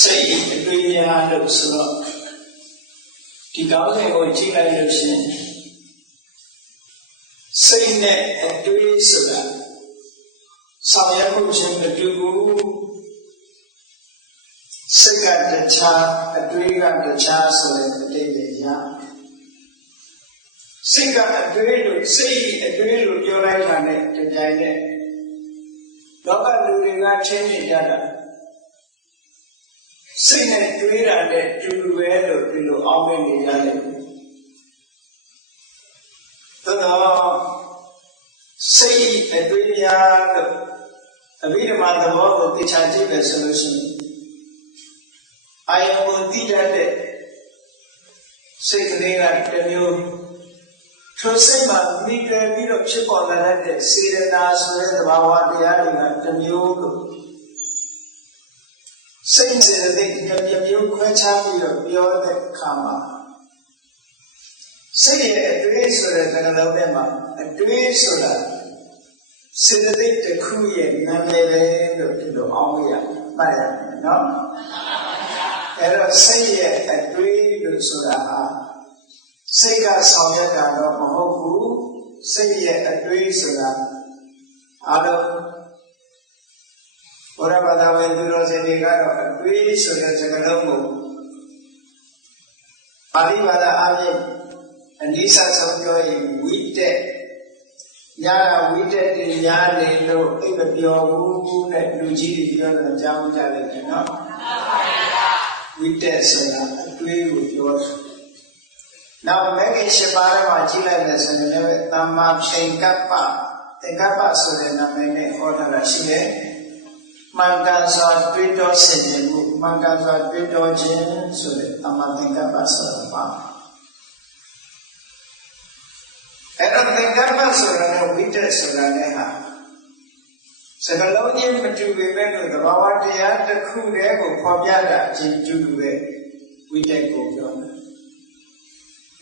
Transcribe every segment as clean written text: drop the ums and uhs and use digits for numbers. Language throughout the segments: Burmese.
စိတ်အတွေ့အကြုံလို့ဆိုတော့ဒီကောင်းစဉ်ကိုကြည့်လိုက်လို့ရှိရင်စိတ်နဲ့အတွေ့ဆိုတာဆောင်ရွက်မှုချင်းမတူဘူးစိတ်ကတခြားအတွေ့ကတခြားဆိုတဲ့အတိတ်ပဲရစိတ်ကအတွေ့လို့စိတ်အတွေ့လို့ပြောလိုက်တာနဲ့တကြိုင်နဲ့လောကလူတွေကထင်နေကြတာစိတ်နဲ့တွေးတာနဲ့တူတူပဲလို့ဒီလိုအောက်မေ့နေကြတယ်။သို့တော့စိတ်အတွေ့အကြုံလို့အဘိဓမ္မာသဘောကိုသိချကြည့်ပဲဆိုလို့ရှိရင်အာယုံကိုသိတတ်တဲ့စိတ်ကလေးကတစ်မျိုးထိုစိတ်မှာမိတွယ်ပြီးတော့ဖြစ်ပေါ်လာတဲ့စေတနာဆိုတဲ့သဘာဝတရားတွေကတစ်မျိုးလို့စိတ်စေတသိက်တစ်မျိုးခွဲခြားပြီးတော့ပြောတဲ့အခါမှာစိတ်ရဲ့အတွေ့ဆိုတဲ့သံဃာလုံးထဲမှာအတွေ့ဆိုတာစေတသိက်တစ်ခုရဲ့နာမည်ပဲလို့ဒီလိုအောင်းရမှတ်ရမယ်နော်အဲ့တော့စိတ်ရဲ့အတွေ့လို့ဆိုတာဟာစိတ်ကဆောင်ရွက်တာတော့မဟုတ်ဘူးစိတ်ရဲ့အတွေ့ဆိုတာအားလုံးဘုရားဘာသာဝင်သူတော်စင်တွေကတော့အတွေ့ဆိုတဲ့စကားလုံးကိုပါဠိဘာသာအပြင်အနိစ္စဆုံးပြောရင်ဝိတက်ညာဝိတက်တင်ညာနေလို့အိပ်မပြောဘူးနဲ့လူကြီးတွေပြောတော့ကြားကြလိုက်တယ်နော်ဝိတက်ဆိုတာအတွေ့ကိုပြောတယ်နောက်မဂ္ဂင်၈ပါးထဲမှာကြည့်လိုက်မယ်ဆိုရင်လည်းသမ္မာသင်္ကပ္ပဆိုတဲ့နာမည်နဲ့ဟောထားတာရှိတယ်မှန်ကန်စွာတွေးတောဆင်ခြင်မှုမှန်ကန်စွာတွေးတောခြင်းဆိုတဲ့သမ္မာသင်္ကပ္ပဆိုတာပါအဲ့တော့သင်္ကပ္ပဆိုတာနဲ့ဝိတက်ဆိုတာနဲ့ဟာစကားလုံးချင်းမတူပေမဲ့လို့သဘာဝတရားတစ်ခုတည်းကိုဖော်ပြတာအချင်းတူတူပဲဝိတက်ကိုပြောတယ်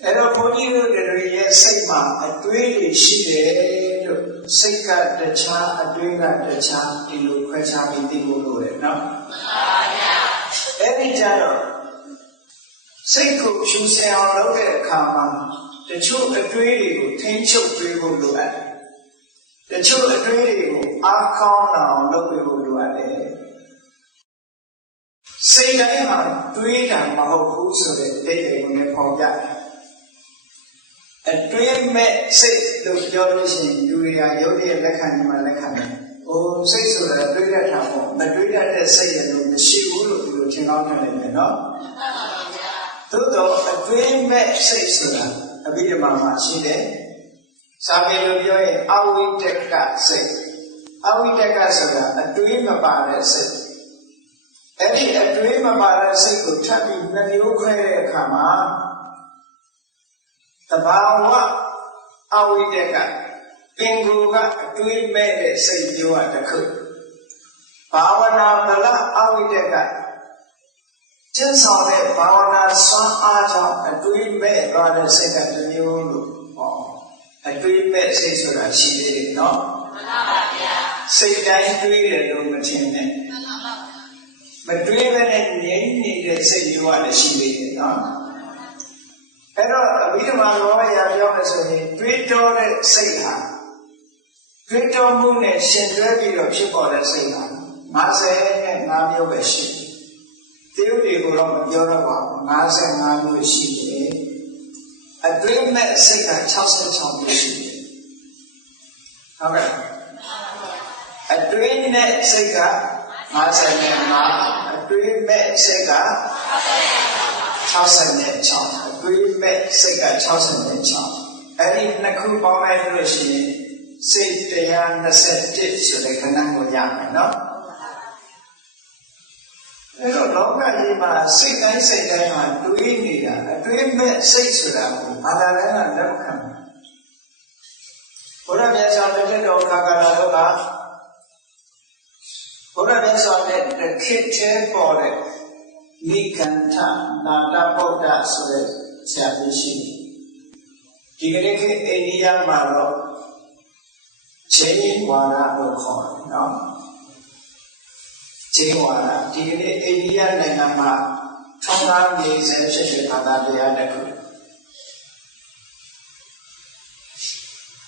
အဲ့တော့ဘုန်းကြီးတို့တွေရဲ့စိတ်မှာအတွေးတွေရှိတယ်လို့စိတ်ကတခြားအတွေးကတခြားဒီလိုခွဲခြားပြီးသိဖို့လိုတယ်နော်မှန်ပါဗျာအဲ့ဒီကြတော့စိတ်ကိုဖြူစင်အောင်လုပ်တဲ့အခါမှာတချို့အတွေးတွေကိုထိန်းချုပ်ပေးဖို့လိုအပ်တယ်တချို့အတွေးတွေကိုအားကောင်းအောင်လုပ်ပေးဖို့လိုအပ်တယ်စိတ်တိုင်းမှာတွေးတာမဟုတ်ဘူးဆိုတဲ့အဓိပ္ပာယ်ကိုလည်းဖော်ပြတယ်အတွင်းမဲ့စိတ်လို့ပြောလို့ရှိရင်လူတွေကရုပ်ရဲ့လက်ခံနေမှလက်ခံတယ်။ဟိုစိတ်ဆိုတာတွေးတတ်တာပေါ့မတွေးတတ်တဲ့စိတ်ရလို့မရှိဘူးလို့ဒီလိုထင်ကောင်းတယ်လေနော်။သို့တော့အတွင်းမဲ့စိတ်ဆိုတာအဘိဓမ္မာမှာရှိတယ်။စာပေလိုပြောရင်အဝိတ္တကစိတ်အဝိတ္တကဆိုတာအတွင်းမပါတဲ့စိတ်အဲ့ဒီအတွင်းမပါတဲ့စိတ်ကိုထပ်ပြီးနှမျိုးခွဲတဲ့အခါမှာသဘာဝအဝိတ္တကပင်ကိုယ်ကအတွေးမဲ့တဲ့စိတ်ပြောတာတစ်ခုဘာဝနာဗလအဝိတ္တကကျင့်ဆောင်တဲ့ဘာဝနာစွမ်းအားကြောင့်အတွေးမဲ့သွားတဲ့စိတ်ကတစ်မျိုးလို့ဟောအတွေးမဲ့စိတ်ဆိုတာရှိသေးတယ်နော်မှန်ပါဗျာစိတ်တိုင်းတွေးတယ်လို့မထင်နဲ့မတွေးဘဲနဲ့ငြိမ်းနေတဲ့စိတ်ပြောတာရှိသေးတယ်နော်အဲ့တော့အဘိဓမ္မာလောကရာပြောမယ်ဆိုရင်တွေးတောတဲ့စိတ်ဟာတွေးတောမှုနဲ့ရှင်တွဲပြီးတော့ဖြစ်ပေါ်တဲ့စိတ်ဟာ55မျိုးပဲရှိတယ်။သေယုတ်တွေကိုတော့မပြောတော့ပါဘူး55မျိုးရှိတယ်။အတွင်းမဲ့စိတ်က66မျိုးရှိတယ်။ဟုတ်ကဲ့။အတွင်းနဲ့စိတ်က55အတွင်းမဲ့စိတ်က66တွေးမဲ့စိတ်က66အဲ့ဒီနှစ်ခုပေါင်းလိုက်လို့ရှိရင်စိတ်121ဆိုတဲ့ခဏကိုရမယ်နော်အဲ့တော့လောကကြီးမှာစိတ်တိုင်းမှာတွေးနေတာအတွေးမဲ့စိတ်ဆိုတာကိုဘာသာလဲကလက်မခံဘူးဘုရားမြတ်စွာဘုရားတော်ခါကလာတော့ကဘုရားမြတ်စွာနဲ့တစ်ခေတ်တည်းပေါ်တဲ့နိကန္ထနာတဗုဒ္ဓဆိုတဲ့ဆရာကြီးရှိတယ်ဒီကနေ့အိန္ဒိယမှာတော့ချိန်ဝါဒလို့ခေါ်တယ်နော် ဂျေဝါဒဒီကနေ့အိန္ဒိယနိုင်ငံမှာထောင်းကားနေစေဖြစ်တဲ့ဘာသာတရားတစ်ခု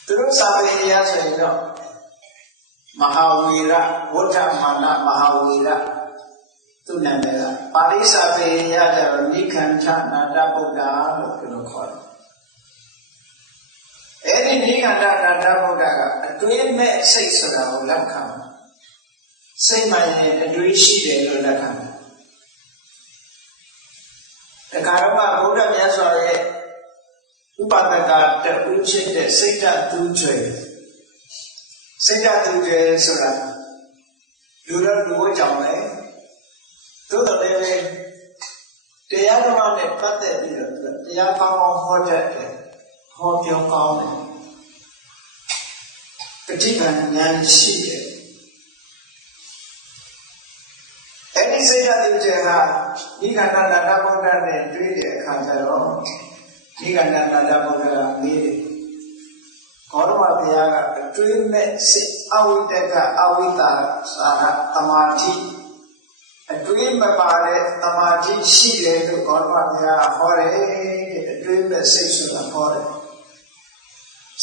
သူတို့စာပေရဆိုရင်တော့မဟာဝီရဝဋ္ဌမာနမဟာဝီရသူနာမည်ကပါဠိစာပေရကြတော့နိခန္ဓနာတဗုဒ္ဓလို့ပြောလို့ခေါ်တယ်အဲ့ဒီနိခန္ဓနာတဗုဒ္ဓကအတွေးမဲ့စိတ်ဆိုတာကိုလက်ခံစိတ်မှန်ရင်အတွေးရှိတယ်လို့လက်ခံတခါတော့ဗုဒ္ဓမြတ်စွာရဲ့ဥပဒကတူဖြစ်တဲ့စိတ်ဓာတ်သူကျွဲစိတ်ဓာတ်သူကျွဲဆိုတာလူတော်လူဝကြောင့်လေသို့တော်လည်းတရားဓမ္မနဲ့ပတ်သက်ပြီးတော့တရားကောင်းကောင်းဟောတတ်တယ်ဟောပြောကောင်းတယ်ပဋိပန္နဉာဏ်ရှိတယ်အဲ့ဒီစိတ်ဓာတ်သူကျွဲဟာဒီခန္ဓာနာတဗုဒ္ဓနဲ့တွေ့တဲ့အခါကျတော့ဒီကဏ္ဍနာတဗုဒ္ဓကမေးတယ်ဂေါတမဘုရားကအတွေးမဲ့စိတ်အဝိတကအဝိတာသာရသမာဓိအတွေးမပါတဲ့သမာဓိရှိတယ်လို့ဂေါတမဘုရားဟောတယ်အတွေးမဲ့စိတ်ဆိုတာဟောတယ်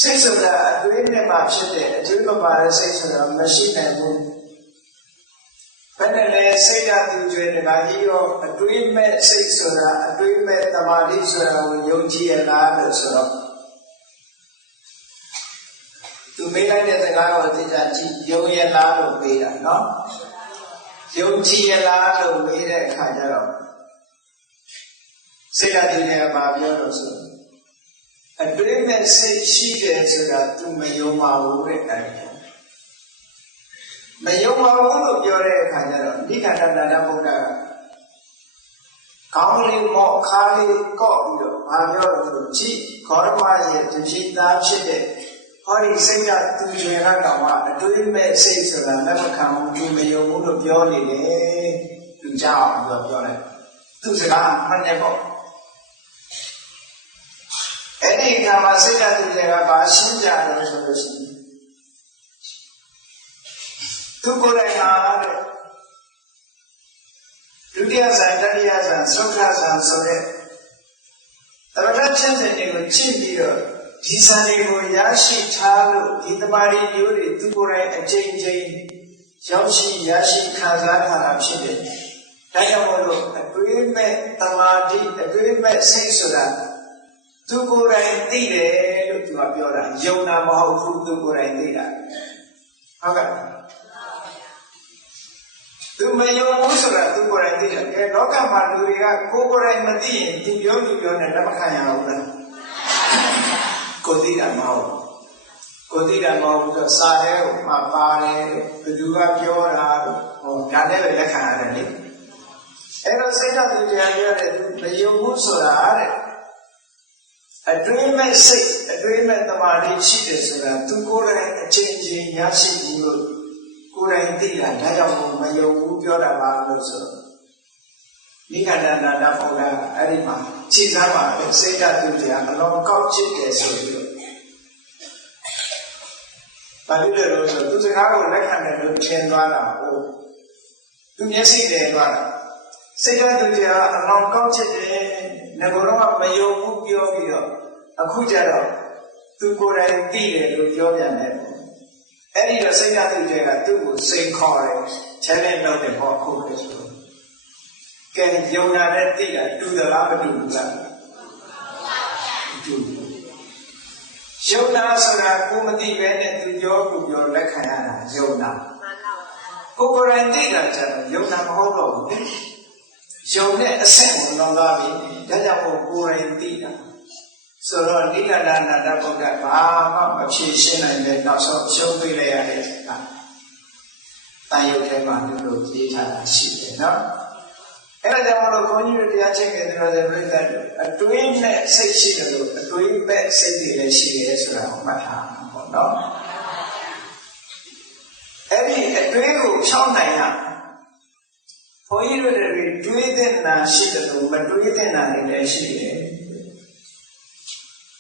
စိတ်ဆိုတာအတွေးနဲ့မှဖြစ်တဲ့အတွေးမပါတဲ့စိတ်ဆိုတာမရှိနိုင်ဘူးဘယ်နဲ့လဲစိတ်ဓာတ်သူကျွဲတခါကြီးရောအတွေးမဲ့စိတ်ဆိုတာအတွေးမဲ့သမာဓိဆိုတာကိုယုံကြည်ရလားလို့ဆိုတော့သူမေးလိုက်တဲ့စကားကိုသိကြကြည့်ယုံရလားလို့မေးတာနော်ယုံကြည်ရလားလို့မေးတဲ့အခါကျတော့စိတ်ဓာတ်သူကျွဲကပြောလို့ဆိုအတွေးမဲ့စိတ်ရှိတယ်ဆိုတာသူမယုံပါဘူးတဲ့အဲ့မယုံပါဘူးလို့ပြောတဲ့အခါကျတော့ဒီခန္ဓာနာတဗုဒ္ဓကကောင်းလေးမော့ခါလေးကော့ပြီးတော့ဘာပြောလို့ဆိုကြည့်ခေါရမရဲ့တတိသားဖြစ်တဲ့ဟောဒီစိတ်ကသူကျွေရကောင်ကအတွေးမဲ့စိတ်ဆိုတာလက်မခံဘူးသူမယုံဘူးလို့ပြောနေတယ်သူကြောက်အောင်ပြောလိုက်သူစကားမှန်တယ်ပေါ့အဲ့ဒီအခါမှာစိတ်ကသူကျွေကဘာရှင်းကြတယ်ဆိုလို့ရှိရင်သူကိုယ်တိုင်ဟာတဲ့ဒုတိယဇန်တတိယဇန်သုခဇန်ဆိုတဲ့သမထချင်းစဉ်တွေကိုကြည့်ပြီးတော့ဒီဇန်တွေကိုရရှိထားလို့ဒီတမာရီမျိုးတွေသူကိုယ်တိုင်အကျဉ်းချင်းရောက်ရှိရရှိခံစားထားတာဖြစ်တယ်။ဒါကြောင့်မို့လို့အတွေးမဲ့တမာတိအတွေးမဲ့စိတ်ဆိုတာသူကိုယ်တိုင်သိတယ်လို့သူကပြောတာယုံတာမဟုတ်ဘူးသူကိုယ်တိုင်သိတာဟုတ်ကဲ့သူမယုံဘူးဆိုတာသူကိုယ်တိုင်သိတယ်။လောကမှာလူတွေကကိုယ်ကိုယ်တိုင်မသိရင်သူပြောနဲ့လက်မခံရဘူးလား။ကိုသိတာမဟုတ်ဘူး။ကိုသိတာမဟုတ်ဘူးဆိုစာထဲမှာပါတယ်ဘယ်သူကပြောတာလို့ဟောဒါနဲ့ပဲလက်ခံရတယ်လေ။အဲ့တော့စိတ်ဓာတ်သူတရားပြောတဲ့သူမယုံဘူးဆိုတာတဲ့အတွေးမဲ့စိတ်အတွေးမဲ့တမာတိရှိတယ်ဆိုတာသူကိုယ်တိုင်အချင်းချင်းရရှိဘူးလို့ကိုယ်တိုင်သိတာဒါကြောင့်မယုံဘူးပြောတာပါလို့ဆိုနိခန္ဓနာတဗုဒ္ဓအဲ့ဒီမှာခြေစားပါပဲစိတ်ဓာတ်သူတရားအလုံးကောက်ချစ်တယ်ဆိုပြီးတော့ဘာလို့လဲလို့ဆိုသူစကားကိုလက်ခံတယ်လို့ထင်သွားတာဟုတ်သူမျက်စိတည်သွားတာစိတ်ဓာတ်သူတရားအလုံးကောက်ချစ်တယ်ငါကတော့မယုံဘူးပြောပြီးတော့အခုကျတော့သူကိုယ်တိုင်သိတယ်လို့ပြောပြန်တယ်အဲ့ဒီတော့စိတ်ဓာတ်သူတွေကသူ့ကိုစိန်ခေါ်တယ်ချဲလဲလုပ်တယ်ပေါ့အခုလည်းဆိုကဲယုံနာနဲ့သိတာတူသလားမတူဘူးလားတူယုံနာဆိုတာကိုမသိပဲနဲ့သူပြောလက်ခံရတာယုံနာကိုယ်တိုင်သိတာကျတော့ယုံနာမဟုတ်တော့ဘူးယုံတဲ့အဆင့်ကိုလုံးသွားပြီဒါကြောင့်ကိုယ်တိုင်သိတာဆိုတော့နိခန္ဓနာတဗုဒ္ဓဘာမှမဖြေရှင်းနိုင်တဲ့နောက်ဆုံးရှုံးပေးလိုက်ရတဲ့တန်ရုပ်ထဲမှာသူတို့ရေးထားတာရှိတယ်နော်အဲ့ဒါကြောင့်မလို့ဘုန်းကြီးတို့တရားချင်းကြတဲ့ပြိဿတို့အတွင်းနဲ့စိတ်ရှိတယ်လို့အတွင်းပဲစိတ်တွေလည်းရှိတယ်ဆိုတာကိုမှတ်ထားမှာပေါ့နော်အဲ့ဒီအတွင်းကိုဖြောင်းနိုင်ရဘုန်းကြီးတို့တွေတွေးတဲ့နာရှိတယ်လို့မတွေးတဲ့နာတွေလည်းရှိတယ်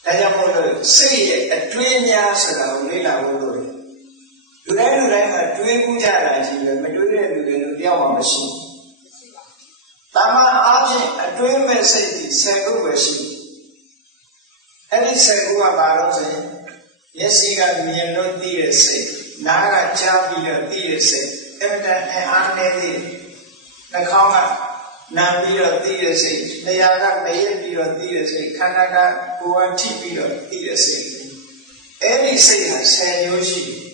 ဒါကြောင့်မို့လို့စိတ်ရဲ့အတွင်းများဆိုတာကိုလေ့လာဖို့လိုတယ် လူတိုင်းကတွေးမှုကြတာကြီးပဲမတွေးတဲ့လူတွေတို့တယောက်မှမရှိ။တာမန်အားဖြင့်အတွင်းမဲ့စိတ်ဒီ10ခုပဲရှိ။အဲ့ဒီ10ခုကဘာလို့ဆိုရင်မျက်စိကမြင်လို့သိတဲ့စိတ်၊နားကကြားပြီးတော့သိတဲ့စိတ်၊အဲ့ဒါနဲ့အားနေသေးနှာခေါင်းကနားပြီးတော့သိတဲ့စိတ်၊လျှာကမရက်ပြီးတော့သိတဲ့စိတ်၊ခန္ဓာကကိုယ်ကထိပြီးတော့သိတဲ့စိတ်။အဲ့ဒီစိတ်ဟာ10မျိုးရှိတယ်။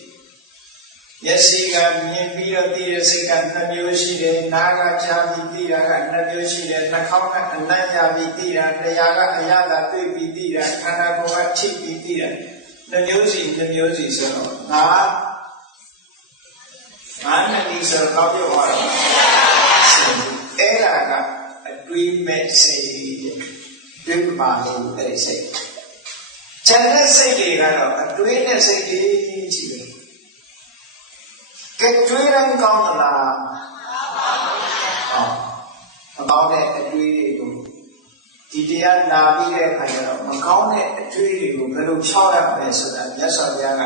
မျက်စိကမြင်ပြီးတော့သိတဲ့စိတ်က2မျိုးရှိတယ်။နားကကြားပြီးသိတာက2မျိုးရှိတယ်။နှာခေါင်းကအနံ့ရပြီးသိတာ၊လျှာကအရသာတွေ့ပြီးသိတာ၊ခန္ဓာကိုယ်ကထိပြီးသိတာ2မျိုးစီဆိုတော့ငါနဲ့ဒီဆိုတော့ပြောပါတော့အဲ့ဒါကအတွေးမဲ့စိတ်တွေးပါလို့အဲ့ဒီစိတ်ကျန်တဲ့စိတ်တွေကတော့အတွေးနဲ့စိတ်တွေကြီးပဲကဲတွေးရင်ကောင်းသလားမကောင်းတဲ့အတွေးတွေကိုဒီတရားနာပြီးတဲ့အခါကျတော့မကောင်းတဲ့အတွေးတွေကိုဘယ်လိုဖြောက်ရမလဲဆိုတာမြတ်စွာဘုရားက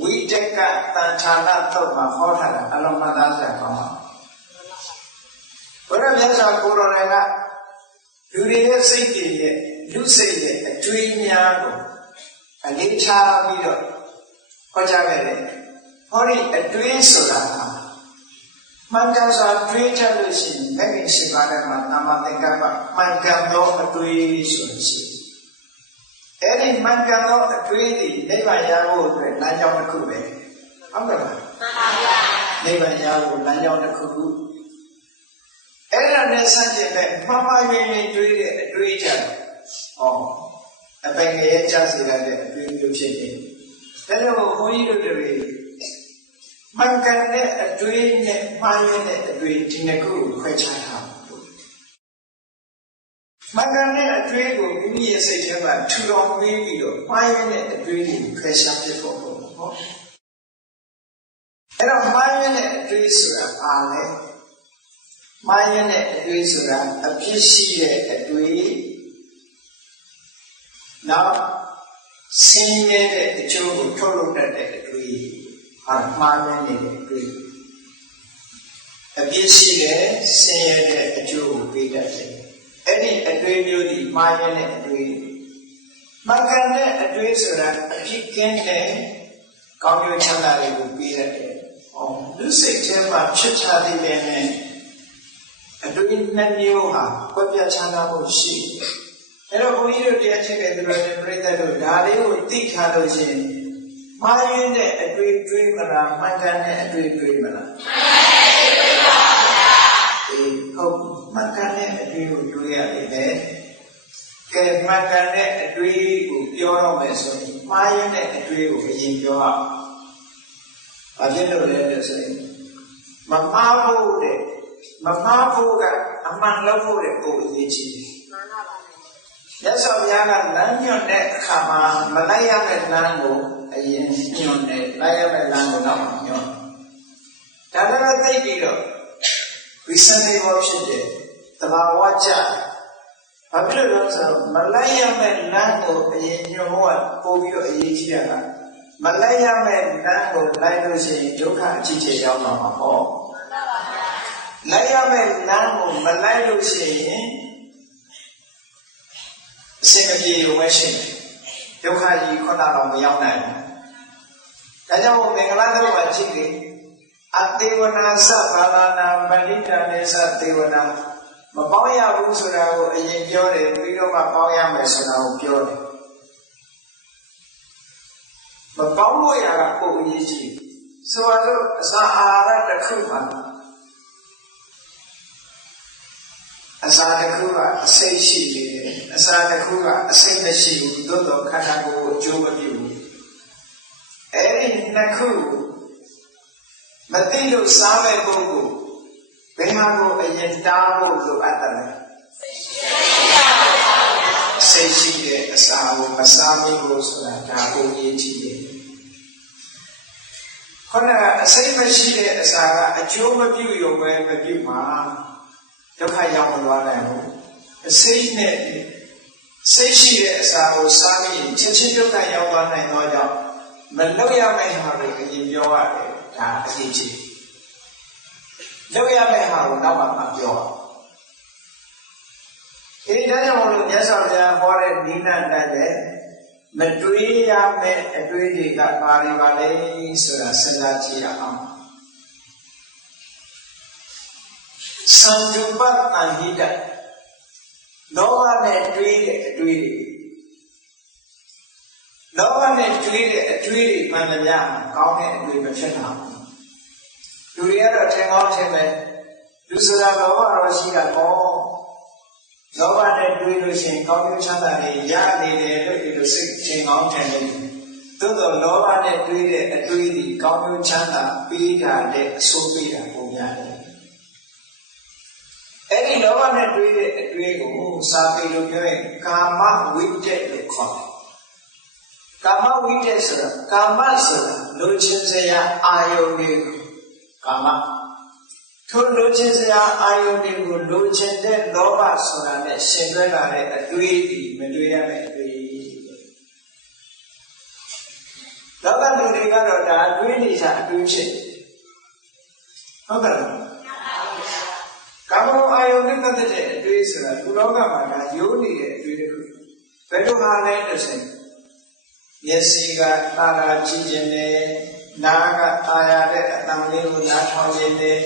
ဝိတက်ကတန်ဌာနတော့မှာဟောထားတာအလုံးမသားစရာကောင်းပါဘုရားမြတ်စွာကိုယ်တော်ကလူတွေရဲ့စိတ်တွေရဲ့လူစိတ်ရဲ့အတွေးများကိုအလေးထားပြီးတော့ဟောကြားခဲ့တယ်ဟောဒီအတွေးဆိုတာမှန်ကန်စွာတွေးကြလို့ရှိရင်မဂ္ဂင်၈ပါးထဲမှာနာမသင်္ကပ္ပမှန်ကန်သောအတွေးဆိုတာရှိတယ်။အဲဒီမှန်ကန်သောအတွေးဒီနိဗ္ဗာန်ရဖို့အတွက်လမ်းကြောင်းတစ်ခုပဲ။ဟုတ်ကဲ့လား။မှန်ပါဗျာ။နိဗ္ဗာန်ရဖို့လမ်းကြောင်းတစ်ခု။အဲ့ဒါနဲ့ဆန့်ကျင်တဲ့မှားရင်းတွေးတဲ့အတွေးကြတယ်။အပိုင်ငယ်ကြားစေတဲ့အတွေးမျိုးဖြစ်နေ။ဒါကြောင့်ဘုန်းကြီးတို့တွေမှန်ကန်တဲ့အတွေးနဲ့မှားရင်းတဲ့အတွေးဒီနှစ်ခုကိုခွဲခြားထားမှန်ကန်တဲ့အတွေးကိုမိမိရဲ့စိတ်ထဲမှာထူထောင်ပေးပြီးတော့မှားရင်းတဲ့အတွေးကိုခွဲခြားဖြစ်ဖို့ပေါ့အဲ့တော့မှားရင်းတဲ့အတွေးဆိုတာအားလဲမှားရင်းတဲ့အတွေးဆိုတာအဖြစ်ရှိတဲ့အတွေးနောက်ဆင်းရဲတဲ့အကျိုးကိုထုတ်လုပ်တတ်တဲ့အတွေးမှားရင်းနေတဲ့အတွေးအပြစ်ရှိတဲ့ဆင်းရဲတဲ့အကျိုးကိုပေးတတ်တယ်အဲ့ဒီအတွေးမျိုးဒီမှားရင်းတဲ့အတွေးမှန်ကန်တဲ့အတွေးဆိုတာအပြစ်ကင်းတဲ့ကောင်းကျိုးချမ်းသာတွေကိုပေးတတ်တယ်လူစိတ်ထဲမှာဖြစ်ထားတဲ့အတွေးနှစ်မျိုးဟာကွက်ပြတ်ခြားနားဖို့ရှိတယ်အဲ့တော့ဘုန်းကြီးတို့တရားချစ်တဲ့သူတွေနဲ့ပြိဿတို့ဒါလေးကိုသိထားလို့ရှိရင်မှားရင်းတဲ့အတွေ့တွေးမလားမှန်ကန်တဲ့အတွေ့တွေးမလားဟုတ်မှန်ကန်တဲ့အတွေ့ကိုတွေးရတယ်ကဲမှန်ကန်တဲ့အတွေ့ကိုပြောတော့မယ်ဆိုရင်မှားရင်းတဲ့အတွေ့ကိုအရင်ပြောရအောင်ဘာဖြစ်လို့လဲဆိုရင်မမှားဖို့ကအမှန်လို့ဖို့တဲ့ကိုယ်အရေးကြီးတယ်မှန်ပါပါမြတ်စွာဘုရားကလမ်းညွှန်တဲ့အခါမှာမလိုက်ရမယ့်လမ်းကိုအရင်ညွှန်တယ်လိုက်ရမယ့်လမ်းကိုနောက်မှညွှန်ဒါလည်းသိပြီးတော့ဝိသနေဘောဖြစ်တဲ့တဘာဝကြဘာဖြစ်လို့လဲဆိုတော့မလိုက်ရမယ့်လမ်းကိုအရင်ညွှန်ဖို့ကပို့ပြီးတော့အရေးကြီးတာကမလိုက်ရမယ့်လမ်းကိုလိုက်လို့ရှိရင်ဒုက္ခအကြီးကြီးရောက်မှာမဟုတ်လိုက်ရမယ့်လမ်းကိုမလိုက်လို့ရှိရင်အစင်မပြေရုံပဲရှိတယ်ဒုက္ခကြီးခုနတော့မရောက်နိုင်ဘူးဒါကြောင့်မင်္ဂလာတော်မှာကြည့်လေအတေဝနာသဘာဝနာပဏိတံနေသတေဝနာမပေါင်းရဘူးဆိုတာကိုအရင်ပြောတယ်ပြီးတော့မှပေါင်းရမယ်ဆိုတာကိုပြောတယ်မပေါင်းလို့ရတာပုံအရေးကြီးဆိုတော့အစာအာဟာရတစ်ခုမှာအစာတစ်ခုကအစိတ်ရှိနေတယ်အစာတစ်ခုကအစိတ်မရှိဘူးသို့တော့ခန္ဓာကိုယ်ကိုအကျိုးမပြုဘူးအဲ့ဒီနှစ်ခုမသိလို့စားမဲ့ပုဂ္ဂိုလ်ဘယ်ဟာကိုအရင်တားဖို့လိုအပ်တယ်စိတ်ရှိတဲ့အစာကိုမစားမိဖို့ဆိုတာဒါကိုအရေးကြီးတယ်ခေါင်းကအစိတ်မရှိတဲ့အစာကအကျိုးမပြုရုံပဲမပြုမှာဒုက္ခရောက်မသွားနိုင်ဘူးအစိတ်နဲ့စိတ်ရှိတဲ့အစာကိုစားပြီးချက်ချင်းဒုက္ခရောက်သွားနိုင်တော့ကြောင့် မလုပ်ရမယ့်ဟာကိုအရင်ပြောရတယ်ဒါအရေးကြီးလုပ်ရမယ့်ဟာကိုနောက်မှပြောဒါကြောင့်မို့လို့မြတ်စွာဘုရားဟောတဲ့နိလတ်တိုင်းလည်းမတွေးရမယ့်အတွေးတွေကပါရီပါလေဆိုတာစဉ်းစားကြည့်ရအောင်စံတုပ္ပတ္တဟိတလောဘနဲ့တွေးတဲ့အတွေးတွေလောဘနဲ့တွေးတဲ့အတွေးတွေမှန်သမျှကောင်းတဲ့အတွေးမဖြစ်နိုင်ဘူးလူတွေကတော့ထင်ကောင်းထင်ပဲလူဆိုတာလောဘတော့ရှိတာပေါ့လောဘနဲ့တွေးလို့ရှိရင်ကောင်းကျိုးချမ်းသာတွေရနေတယ်လို့ဒီလိုစိတ်ထင်ကောင်းထင်တယ်သို့တော့လောဘနဲ့တွေးတဲ့အတွေးဒီကောင်းကျိုးချမ်းသာပေးတာတဲ့အဆိုးပေးတာပုံရတယ်အဲ့ဒီလောဘနဲ့တွေးတဲ့အတွေးကိုစာပေလိုပြောရင်ကာမဝိတ္တလို့ခေါ်တယ်ကာမဝိတ္တဆိုတာကာမဆိုတာလိုချင်စရာအာယုန်တွေကိုကာမထိုလိုချင်စရာအာယုန်တွေကိုလိုချင်တဲ့လောဘဆိုတာနဲ့ရှင်တွဲလာတဲ့အတွေးဒီမတွေးရမယ့်အတွေးလောကလူတွေကတော့ဒါအတွေးနေကြအတွေးဖြစ်ဟုတ်ကဲ့ကာမအာယုန်နဲ့ပတ်သက်တဲ့အတွေးဆိုတာဒီလောကမှာဒါယိုးနေတဲ့အတွေးတစ်ခုဘယ်လိုဟာလဲလို့ဆိုရင်မျက်စိကတာရာကြည့်ခြင်းနဲ့နားကတာယာတဲ့အတန်လေးကိုနားထောင်ခြင်းနဲ့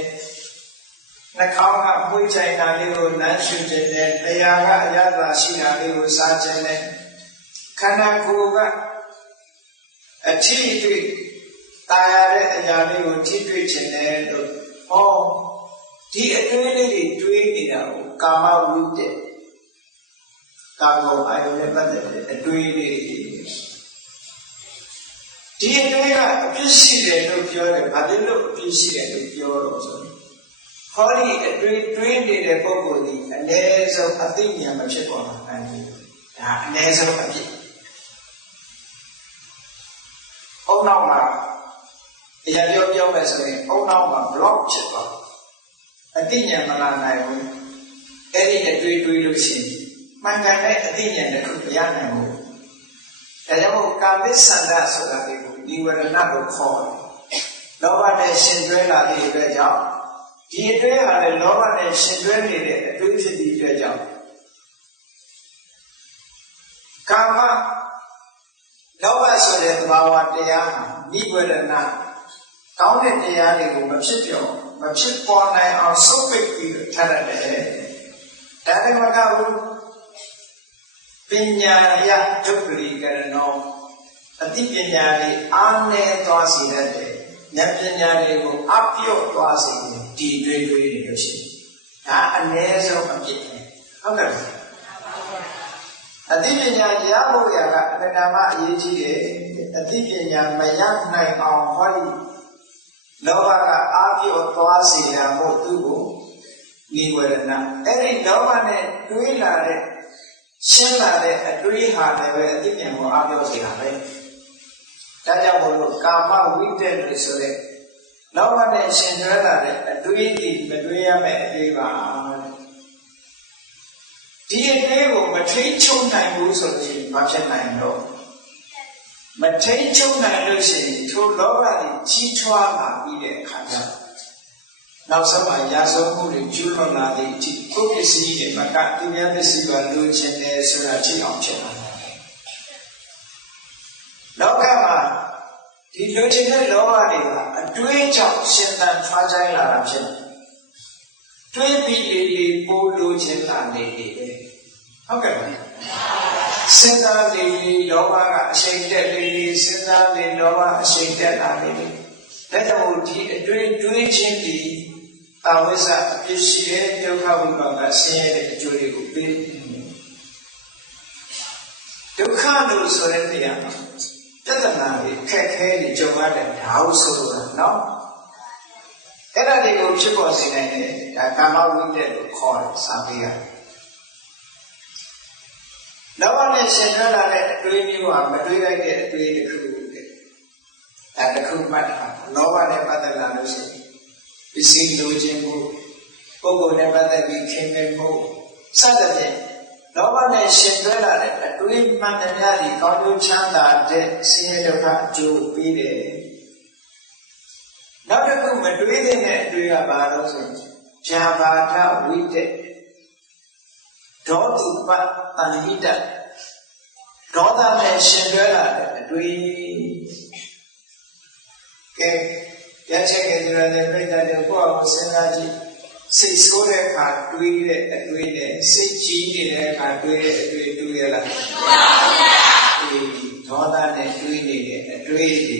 နှာခေါင်းကပွေးချိုင်တာလေးကိုနမ်းရှုခြင်းနဲ့တရားကအရသာရှိတာလေးကိုစားခြင်းနဲ့ခန္ဓာကိုယ်ကအထီးတွေ့တာယာတဲ့အရာလေးကိုထိတွေ့ခြင်းနဲ့လို့ဟောဒီအတွေးလေးတွေတွေးနေတာကိုကာမဝိတ္တကာမအာယုန်နဲ့ပတ်သက်တဲ့အတွေးလေးဒီအတွေးကအပြစ်ရှိတယ်လို့ပြောတယ်ဘာဖြစ်လို့အပြစ်ရှိတယ်လို့ပြောတော့ဆိုဟောဒီအတွေးတွေးနေတဲ့ပုဂ္ဂိုလ်ဒီအ ਨੇ ဆုံးအသိဉာဏ်မဖြစ်ပေါ်လာနိုင်ဘူးဒါအ ਨੇ ဆုံးအပြစ်အုံနောက်မှာတရားပြောမယ်ဆိုရင်အုံနောက်မှာ block ဖြစ်သွားအသိဉာဏ်မလာနိုင်ဘူးအဲ့ဒီအတွေးတွေးလို့ရှိရင်မှန်ကန်တဲ့အသိဉာဏ်တစ်ခုမရနိုင်ဘူးဒါကြောင့်ကာမိသန္တာဆိုတာဒီနိဝရဏကိုခေါ်တယ်လောဘနဲ့ရှင်တွဲလာတဲ့အတွက်ကြောင့်ဒီအတွေးဟာလည်းလောဘနဲ့ရှင်တွဲနေတဲ့အတွေးဖြစ်တဲ့အတွက်ကြောင့်ကာမလောဘဆိုတဲ့သဘာဝတရားဟာနိဝရဏကောင်းတဲ့တရားတွေကိုမဖြစ်ပေါ်နိုင်အောင်ဆုပ်ပိတ်ပြီးထားရတယ်ဒါလည်းမကဘူးပညာယဒုက္ခရိကရဏောအသိပညာတွေအားနည်းသွားစေတတ်တယ်ဉာဏ်ပညာတွေကိုအပြော့သွားစေတယ်ဒီတွေးတွေးလို့ရှိရင်ဒါအ ਨੇ ဆုံးအဖြစ်ပဲဟုတ်ကဲ့အသိပညာရဖို့ရကအတ္တမအရေးကြီးတယ်အသိပညာမရနိုင်အောင်ဟောဒီလောဘကအားပြော့သွားစေတာမို့သူ့ကိုနိဝရဏအဲ့ဒီလောဘနဲ့တွေးလာတဲ့ရှင်းလာတဲ့အတွေးဟာလည်းပဲအသိဉာဏ်ကိုအားပြောစေတာပဲဒါကြောင့်မို့လို့ကာမဝိတ္တလို့ဆိုတဲ့လောဘနဲ့ရှင်တွဲလာတဲ့အတွေးဒီမတွေးရမယ့်အတွေးပါဒီအတွေးကိုမထိန်ချုပ်နိုင်ဘူးဆိုရင်မဖြစ်နိုင်တော့မထိန်ချုပ်နိုင်လို့ရှိရင်ထိုလောဘတွေကြီးထွားလာပြီးတဲ့အခါကျနောက်ဆုံးမှာရာဇဝမှုတွေကျူးလွန်လာတဲ့အထိကိုယ်ပစ္စည်းတွေမကသူများပစ္စည်းကလိုချင်တယ်ဆိုတာထိအောင်ဖြစ်လာတယ်လောကမှာဒီလိုချင်တဲ့လောဘတွေကအတွေးကြောင့်ရှင်သန်ထွားကြိုင်းလာတာဖြစ်တယ်တွေးပြီးလေပိုးလိုချင်လာနေတယ်ဟုတ်ကဲ့ပါစဉ်းစားလေလောဘကအရှိန်တက်လေစဉ်းစားလေလောဘအရှိန်တက်လာနေတယ်ဒါကြောင့်ဒီအတွေးချင်းဒီအဝိဇ္ဇအပြစ်ရှိတဲ့ဒုက္ခဝိပါကဆင်းရဲတဲ့အကျိုးတွေကိုပေးဒုက္ခလို့ဆိုတဲ့နေရာမှာပြဿနာတွေခက်ခဲတွေကြုံရတဲ့ဓာတ်ဆိုတော့နော်အဲ့ဒါတွေကိုဖြစ်ပေါ်စေနိုင်တယ်ဒါကာမဝိတ္တလို့ခေါ်တယ်စာပေကလောဘနဲ့ရှင်တွဲလာတဲ့အတွေးမျိုးဟာမတွေးလိုက်တဲ့အတွေးတစ်ခုတဲ့ဒါတစ်ခုမှတ်တာလောဘနဲ့ပတ်သက်လာလို့ရှိရင်ပစ္စည်းလိုချင်မှုပုဂ္ဂိုလ်နဲ့ပတ်သက်ပြီးခင်မင်မှုစသဖြင့် လောဘနဲ့ရှင်တွဲလာတဲ့အတွေးမှန်သမျှဒီကောင်းကျိုးချမ်းသာတဲ့ဆင်းရဲဒုက္ခအကျိုးပေးတယ်နောက်တစ်ခုမတွေးတဲ့အတွေးကဘာလို့ဆိုရင်ဇာဘာထဝိတက်ဒေါတုပတ္တန်ဟိတဒေါသနဲ့ရှင်တွဲလာတဲ့အတွေးကဲရချက်ကြရတဲ့ပြိတ္တတွေကိုယ့်အစဉ်းစားကြည့်စိတ်ဆိုးတဲ့အခါတွေးတဲ့အတွေးနဲ့စိတ်ကြီးနေတဲ့အခါတွေးတဲ့အတွေးတူရလားတူပါဘူးဗျာဒီဒေါသနဲ့တွေးနေတဲ့အတွေးတွေ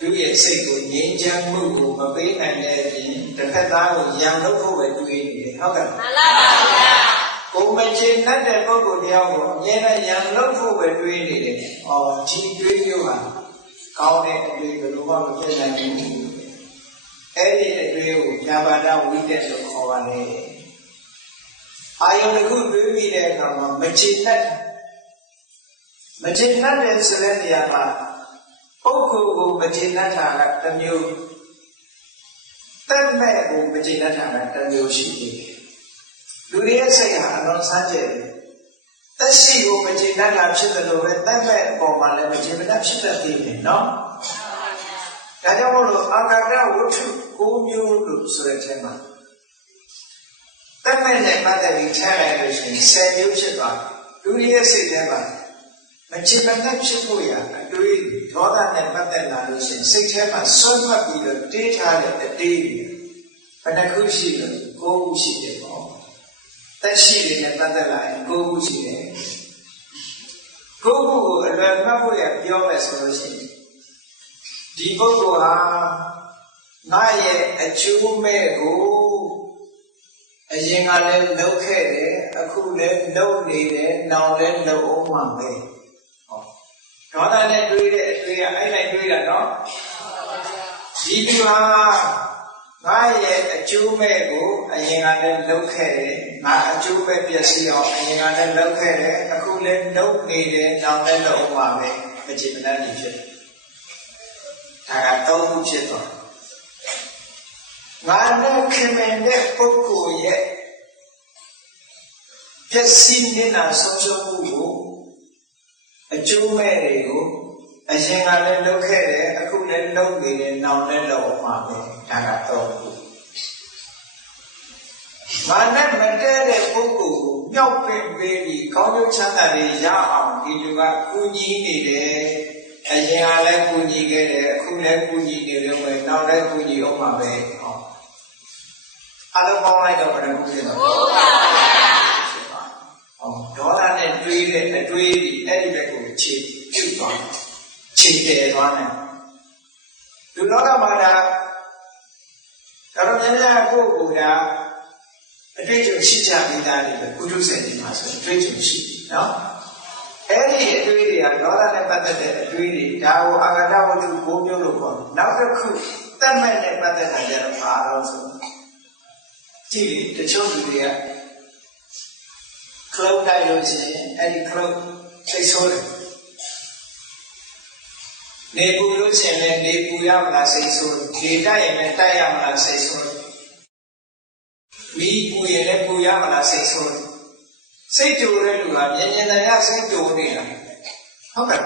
သူရဲ့စိတ်ကိုငြိမ်းချမ်းမှုကိုမပေးနိုင်တဲ့အပြင်တစ်ခါသားကိုရံလို့ဖို့ပဲတွေးနေတယ်ဟုတ်ကဲ့မှန်ပါဗျာကိုမချင်တဲ့ပုဂ္ဂိုလ်တယောက်ကိုအမြဲတမ်းရံလို့ဖို့ပဲတွေးနေတယ်။အော်ဒီတွေးမျိုးဟာကောင်းတဲ့အတွေးဘယ်လိုမှမဖြစ်နိုင်ဘူး။အဲ့ဒီအတွေးကိုဇာဘာဒဝိတက်လို့ခေါ်ပါလေ။အာယုန်တစ်ခုတွေးပြီးတဲ့အခါမှာမချင်တဲ့ဆိုတဲ့နေရာမှာပုဂ္ဂိုလ်ကိုမချင်တဲ့တာကတစ်မျိုးတက်မဲ့ကိုမချင်တဲ့တာကတစ်မျိုးရှိတယ်။လူရဲ့စိတ်ဟာအလုံးစားကြတယ်။သက်ရှိကိုမချင်တဲ့တာဖြစ်တယ်လို့ပဲတက်မဲ့အပေါ်မှာလည်းမချင်တဲ့ဖြစ်တတ်သေးတယ်နော်။ဒါကြောင့်မို့လို့အာကာရဝတ္ထု9မျိုးလို့ဆိုတဲ့အချိန်မှာတက်မဲ့နဲ့ပတ်သက်ပြီးထဲလိုက်လို့ရှိရင်10မျိုးဖြစ်သွားတယ်။လူရဲ့စိတ်ထဲမှာမချင်တဲ့ဖြစ်ဖို့ရအတွေးဒေါသနဲ့ပတ်သက်လာလို့ရှိရင်စိတ်ထဲမှာဆွတ်မှတ်ပြီးတော့တေးထားတဲ့အတေးဘယ်နှခုရှိလို့9ခုရှိတယ်ပေါ့တက်ရှိတွေနဲ့ပတ်သက်လာရင်9ခုရှိတယ်9ခုကိုအလွယ်မှတ်ဖို့ရပြောမယ်ဆိုလို့ရှိရင်ဒီပုဂ္ဂိုလ်ဟာငါရဲ့အကျိုးမဲ့ကိုအရင်ကလည်းလုပ်ခဲ့တယ်အခုလည်းလုပ်နေတယ်နောက်လည်းလုပ်အောင်မှာပဲဒေါသနဲ့တွေးတဲ့အတွေးကအဲ့လိုက်တွေးတာနော်ဒီလူဟာငါရဲ့အကျိုးမဲ့ကိုအရင်ကလည်းလုပ်ခဲ့တယ်ငါအကျိုးမဲ့ပျက်စီးအောင်အရင်ကလည်းလုပ်ခဲ့တယ်အခုလည်းလုပ်နေတယ်နောက်လည်းလုပ်အောင်ပါပဲမချင်မနှံ့နေဖြစ်ဒါကတော့ခုဖြစ်သွားငါနဲ့ခင်မင်တဲ့ပုဂ္ဂိုလ်ရဲ့ပျက်စီးနေတာဆုံးရှုံးမှုကိုအကျိုးမဲ့တွေကိုအရင်ကလည်းလုပ်ခဲ့တယ်အခုလည်းလုပ်နေတယ်နောက်လည်းလုပ်အောင်ပါပဲဒါကတော့ငါနဲ့မတည့်တဲ့ပုဂ္ဂိုလ်ကိုမြောက်ပင်ပေးပြီးကောင်းကျိုးချမ်းသာတွေရအောင်ဒီလူကကူညီနေတယ်အရင်ကလည်းကူညီခဲ့တယ်အခုလည်းကူညီနေတယ်ပဲနောက်လည်းကူညီအောင်ပါပဲဟောအားလုံးပေါင်းလိုက်တော့ဘယ်လိုဖြစ်လဲဟုတ်ပါဘူးဒေါသနဲ့တွေးတဲ့အတွေးဒီအဲ့ဒီဘက်ကိုခြေပြုတ်သွားခြေတည်သွားတယ်လူလောကမှာဒါတော့များများကိုယ့်ကိုယ်ကအတွေ့အကြုံရှိကြပြီးသားတွေပဲကုထုစေတီမှာဆိုအတွေ့အကြုံရှိနော်အဲ့ဒီအတွေ့တွေကဒေါသနဲ့ပတ်သက်တဲ့အတွေ့တွေဒါကိုအာဂတဝတ္ထု9မျိုးလို့ခေါ်တယ်နောက်တစ်ခုတတ်မဲ့နဲ့ပတ်သက်တာကြတော့ဘာလို့ဆိုကြည့်တချို့လူတွေကခလုတ်တိုက်လို့ရှိရင်အဲ့ဒီခလုတ်စိတ်ဆိုးတယ်နေပူလို့ရှိရင်လည်းနေပူရမလားစိတ်ဆိုးတယ်နေတိုက်ရင်လည်းတိုက်ရမလားစိတ်ဆိုးတယ်မီးပူရင်လည်းပူရမလားစိတ်ဆိုးတယ်စိတ်တူတဲ့လူကမြင်မြင်တရားစိတ်တူနေတာဟုတ်ကဲ့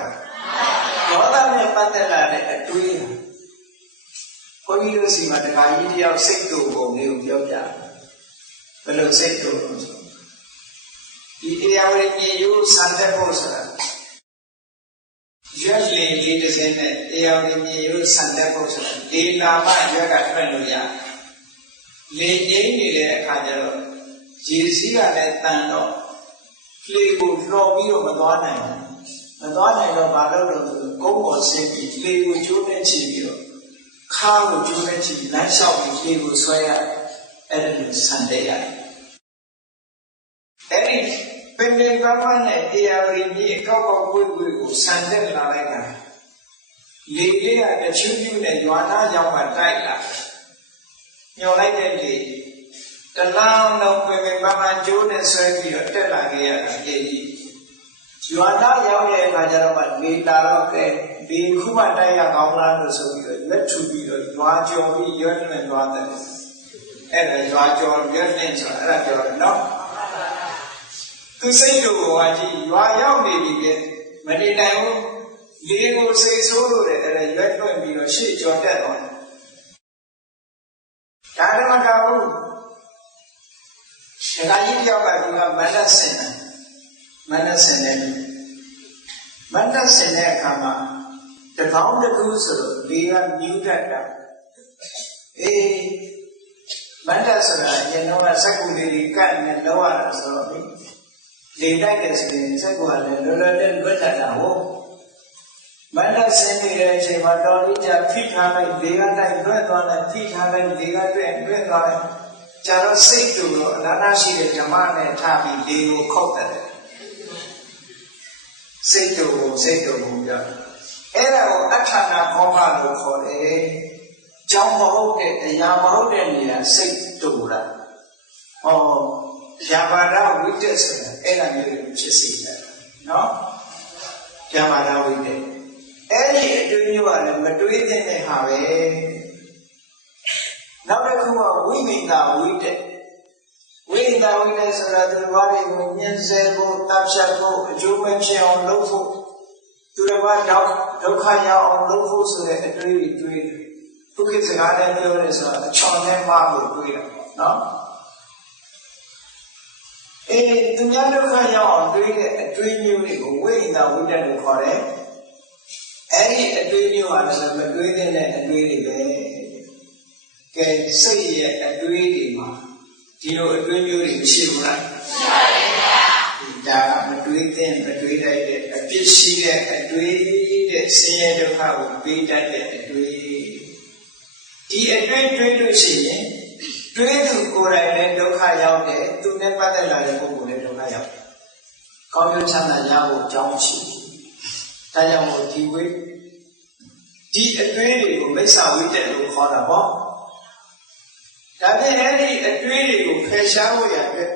ဒေါသနဲ့ပတ်သက်လာတဲ့အတွေးဘုန်းကြီးတို့စီမှာတခါကြီးတယောက်စိတ်တူပုံလေးကိုပြောပြဘယ်လိုစိတ်တူလို့ဒီတရားဝိမြေယုဆန်တဲ့ဖို့ဆိုတာရွက်လေးတစ်စင်းနဲ့တရားဝိမြေယုဆန်တဲ့ဖို့ဆိုတာဒီနာမရွက်ကထွက်လို့ရလေငိမ့်နေတဲ့အခါကျတော့ရေစီးကလည်းတန်တော့လေကိုလော်ပြီးတော့မသွားနိုင်ဘူးမသွားနိုင်တော့ဘာလို့လဲဆိုကုန်းပေါ်ဆင်းပြီးလေကိုကျိုးနဲ့ချီပြီးတော့ခါကိုကျိုးနဲ့ချီလမ်းလျှောက်ပြီးလေကိုဆွဲရအဲ့ဒါလိုဆန်တဲ့ရတယ်အဲ့ဒီပင်ပင်ပန်းပန်းနဲ့တရားဝိမြေကောက်ကောက်ကွေ့ကွေ့ကိုဆန်တဲ့လာလိုက်တာလေလေးကတချူးချူးနဲ့ရွာသားရောက်မှတိုက်လာညော်လိုက်တဲ့လေတလောင်းလုံးပင်ပင်ပန်းပန်းကျိုးနဲ့ဆွဲပြီးတော့တက်လာခဲ့ရတာကြည်ကြီးရွာသားရောက်တဲ့အခါကျတော့လေလာတော့ကဲဒီခုမှတိုက်ရကောင်းလားလို့ဆိုပြီးတော့လက်ထူပြီးတော့ရွာကျော်ပြီးရွက်နဲ့ရွာတဲ့အဲ့ဒါရွာကျော်ရွက်နဲ့ဆိုတာအဲ့ဒါပြောတယ်နော် သူစိတ်တို့ကကြည့်ရွာရောက်နေပြီလေမနေနိုင်ဘူးလေကိုစိတ်ဆိုးလို့လည်းအဲ့ဒါရွက်တွန့်ပြီးတော့ရှေ့ကျော်တက်သွားဒါလည်းမကဘူးဒကာကြီးပြောက်ကသူကမန္တဆင်တယ်မန္တဆင်တဲ့အခါမှာတကောင်းတစ်ခုဆိုတော့လေကမြူးတတ်တာအေးမန္တဆိုတာရင်တော့စက်ကူလေးကတ်နဲ့လောက်ရတာဆိုတော့လေတိုက်တယ်ဆိုရင်စက်ကူကလည်းလောလောနဲ့လွတ်တတ်တာဟုတ်မန္တဆင်းနေတဲ့အချိန်မှာတော်လေးကြဖိထားလိုက်လေကတိုက်လွတ်သွားလိုက်ဖိထားလိုက်လေကတွဲ့သွားလိုက်ကျတော့စိတ်တူတော့အနာနာရှိတဲ့ဓမ္မနဲ့ထားပြီးလေကိုခုတ်တယ်စိတ်တူပြောအဲ့ဒါကိုအဋ္ဌာနာဘောဓလို့ခေါ်တယ်ကြောင်းမဟုတ်တဲ့တရားမဟုတ်တဲ့နေရာစိတ်တူတာဟောဗျာပါဒဝိတ္တဆိုတာအဲ့ဒါမျိုးဖြစ်စေတယ်နော်ဗျာပါဒဝိတ္တအဲ့ဒီအတူမျိုးကလည်းမတွေးတဲ့ဟာပဲနောက်တစ်ခုကဝိမိတဝိတ္တဆိုတာသူတစ်ပါးတွေကိုညှင်းဆဲဖို့တပ်ဖြတ်ဖို့အကျိုးမဖြစ်အောင်လုပ်ဖို့သူတစ်ပါးဒုက္ခရောက်အောင်လုပ်ဖို့ဆိုတဲ့အတွေးတွေးသူကိစ္စကားနဲ့ပြောရဲဆိုတာအချောင်းနဲ့မှလို့တွေးတာပေါ့နော်သူများဒုက္ခရောက်အောင်တွေးတဲ့အတွေးမျိုးတွေကိုဝိညာဉ်ဝိတ္တလို့ခေါ်တယ်အဲ့ဒီအတွေးမျိုးဟာလည်းမတွေးတဲ့အတွေးတွေပဲကဲစိတ်ရဲ့အတွေးတွေမှာဒီလိုအတွေးမျိုးတွေမရှိဘူးလားရှိပါတယ်ဗျာဒါကမတွေးလိုက်တဲ့အပြစ်ရှိတဲ့အတွေးတဲ့ဆင်းရဲဒုက္ခကိုပေးတတ်တဲ့အတွေးဒီအတွေးတွေးလို့ရှိရင်တွေးသူကိုယ်တိုင်လည်းဒုက္ခရောက်တယ်သူနဲ့ပတ်သက်လာတဲ့ပုဂ္ဂိုလ်လည်းဒုက္ခရောက်တယ်ကောင်းကျိုးချမ်းသာရဖို့အကြောင်းရှိတယ်ဒါကြောင့်မို့ဒီအတွေးတွေကိုမိစ္ဆာဝိတ္တလို့ခေါ်တာပေါ့ဒါဖြင့်အဲ့ဒီအတွေးတွေကိုဖယ်ရှားဖို့ရအတွက်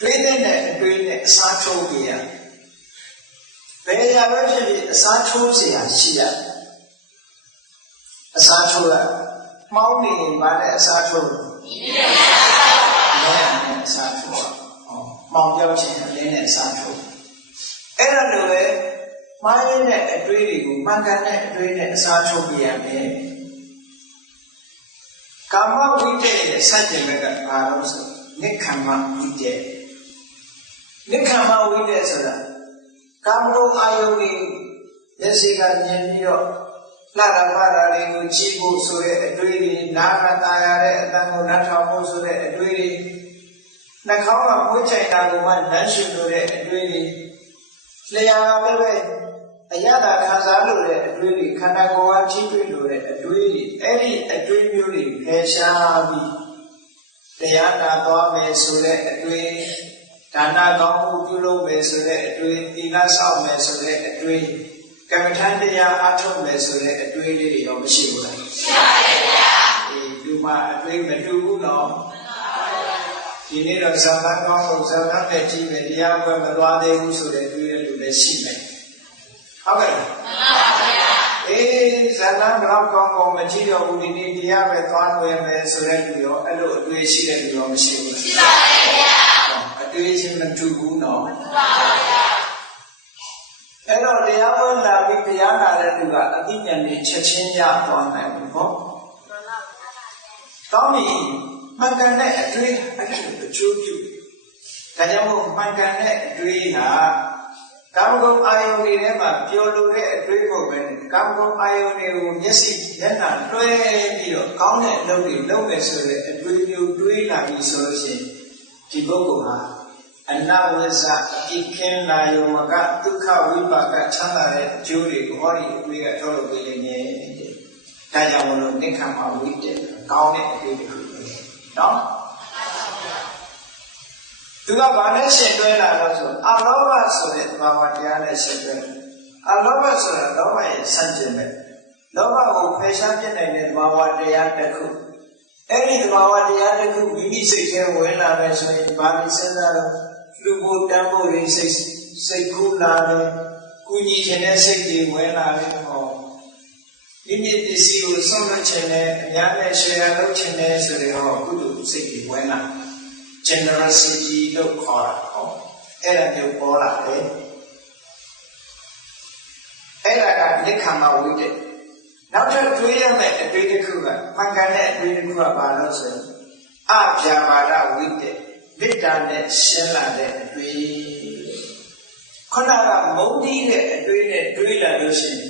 တွေးတဲ့အတွေးနဲ့အစားထိုးကြရဘယ်ရာပဲဖြစ်ဖြစ်အစားထိုးเสียရှိရအစားထိုးရမောင်းနေရင်ဗာနဲ့အစားထိုးနဲ့အစားထိုးမောင်းပြောခြင်းအလင်းနဲ့အစားထိုးအဲ့ဒါလိုပဲမှားရတဲ့အတွေးတွေကိုမှန်ကန်တဲ့အတွေးနဲ့အစားထိုးပြရမယ်ကာမဝိတ္တရဲ့စัจ jin ဘက်ကဘာလို့ဆိုနိက္ခမဝိတ္တဆိုတာကာမဂုဏ်အာယုန်တွေမျက်စိကမြင်ပြီးတော့လှတာဖတာတွေကိုကြည့်ဖို့ဆိုတဲ့အတွေးတွေနားကตาရတဲ့အတန်ကိုနားထောင်ဖို့ဆိုတဲ့အတွေးတွေနှာခေါင်းကမွေးချိုင်တာကိုမှလမ်းရှုလို့တဲ့အတွေးတွေလျှာလည်းပဲအရသာခံစားလို့တဲ့အတွေးတွေခန္ဓာကိုယ်ကထိတွေ့လို့တဲ့အတွေးတွေအဲ့ဒီအတွေးမျိုးတွေဖယ်ရှားပြီးတရားနာသွားမယ်ဆိုတဲ့အတွေးဒါနကောင်းမှုပြုလုပ်မယ်ဆိုတဲ့အတွေးသီလဆောက်မယ်ဆိုတဲ့အတွေးကမ္မထမ်းတရားအထုတ်မယ်ဆိုတဲ့အတွေးလေးတွေတော့မရှိဘူးလားရှိပါတယ်ဗျာဒီမှာအတွေးမတူဘူးနော်ဒီနေ့တော့ဇာတ်ကောင်းလို့ဇာတ်နဲ့ကြည့်မယ်တရားပွဲမသွားသေးဘူးဆိုတဲ့တွေးတဲ့လူလည်းရှိမယ်ဟုတ်ကဲ့မှန်ပါဗျာဇာတ်တော့ကောင်းမကြည့်တော့ဘူးဒီနေ့တရားပဲသွားလွယ်မယ်ဆိုတဲ့လူရောအဲ့လိုအတွေးရှိတဲ့လူရောမရှိဘူးရှိပါတယ်ဗျာအတွေးချင်းမတူဘူးနော်မှန်ပါဗျာအဲ့တော့တရားပွဲလာပြီးတရားနာတဲ့လူကအသိဉာဏ်နဲ့ချက်ချင်းရသွားနိုင်ဘူးပေါ့ကောင်းပြီမှန်ကန်တဲ့အတွေးအဲ့ဒါအကျိုးပြုဒါကြောင့်မို့မှန်ကန်တဲ့အတွေးဟာကာမဂုဏ်အာယုန်တွေထဲမှာပျော်လို့တဲ့အတွေးကိုပဲကာမဂုဏ်အာယုန်တွေကိုမျက်စိမျက်နှာတွဲပြီးတော့ကောင်းတဲ့အလုပ်တွေလုပ်မယ်ဆိုတဲ့အတွေးမျိုးတွေးလာပြီဆိုလို့ရှိရင်ဒီပုဂ္ဂိုလ်ဟာအနဝိဇ္ဇအပြစ်ကင်းလာယုံမကဒုက္ခဝိပါကချမ်းသာတဲ့အကျိုးတွေကိုဟောဒီအတွေးကထုတ်လုပ်ပေးနေတယ်။ဒါကြောင့်မလို့နိက္ခမဝိတ္တကောင်းတဲ့အတွေးတွေနော်သူကဘာနဲ့ရှင်တွဲလာလို့ဆိုအလောဘဆိုတဲ့သဘာဝတရားနဲ့ရှင်တွဲအလောဘဆိုတာလောဘရဲ့ဆန့်ကျင်ဘက်လောဘကိုဖယ်ရှားပြနိုင်တဲ့သဘာဝတရားတစ်ခုအဲ့ဒီသဘာဝတရားတစ်ခုမိမိစိတ်ထဲဝင်လာမယ်ဆိုရင်ဘာလို့စဉ်းစားတော့လူဘုတန်ဖို့ရိစိတ်ကူးလာတယ်ကုညီခြင်းတဲ့စိတ်တွေဝင်လာတယ်ဟောမိမိပစ္စည်းကိုဆုံးလွှတ်ခြင်းနဲ့အများနဲ့ share လုပ်ခြင်းနဲ့ဆိုတဲ့ဟောကုသိုလ်စိတ်တွေဝင်လာgenerosity လို့ခေါ်တာ အဲ့ဒါမျိုးပေါ်လာတယ်အဲ့ဒါကနိခမဝိတ္တနောက်ထပ်တွေးရမယ့်အတွေးတစ်ခုကမှန်ကန်တဲ့အတွေးတစ်ခုကဘာလို့ဆိုရင်အပြာပါဒဝိတ္တမေတ္တာနဲ့ရှင်းလာတဲ့အတွေးခုနကမုန်းတီးတဲ့အတွေးနဲ့တွေးလာလို့ရှိရင်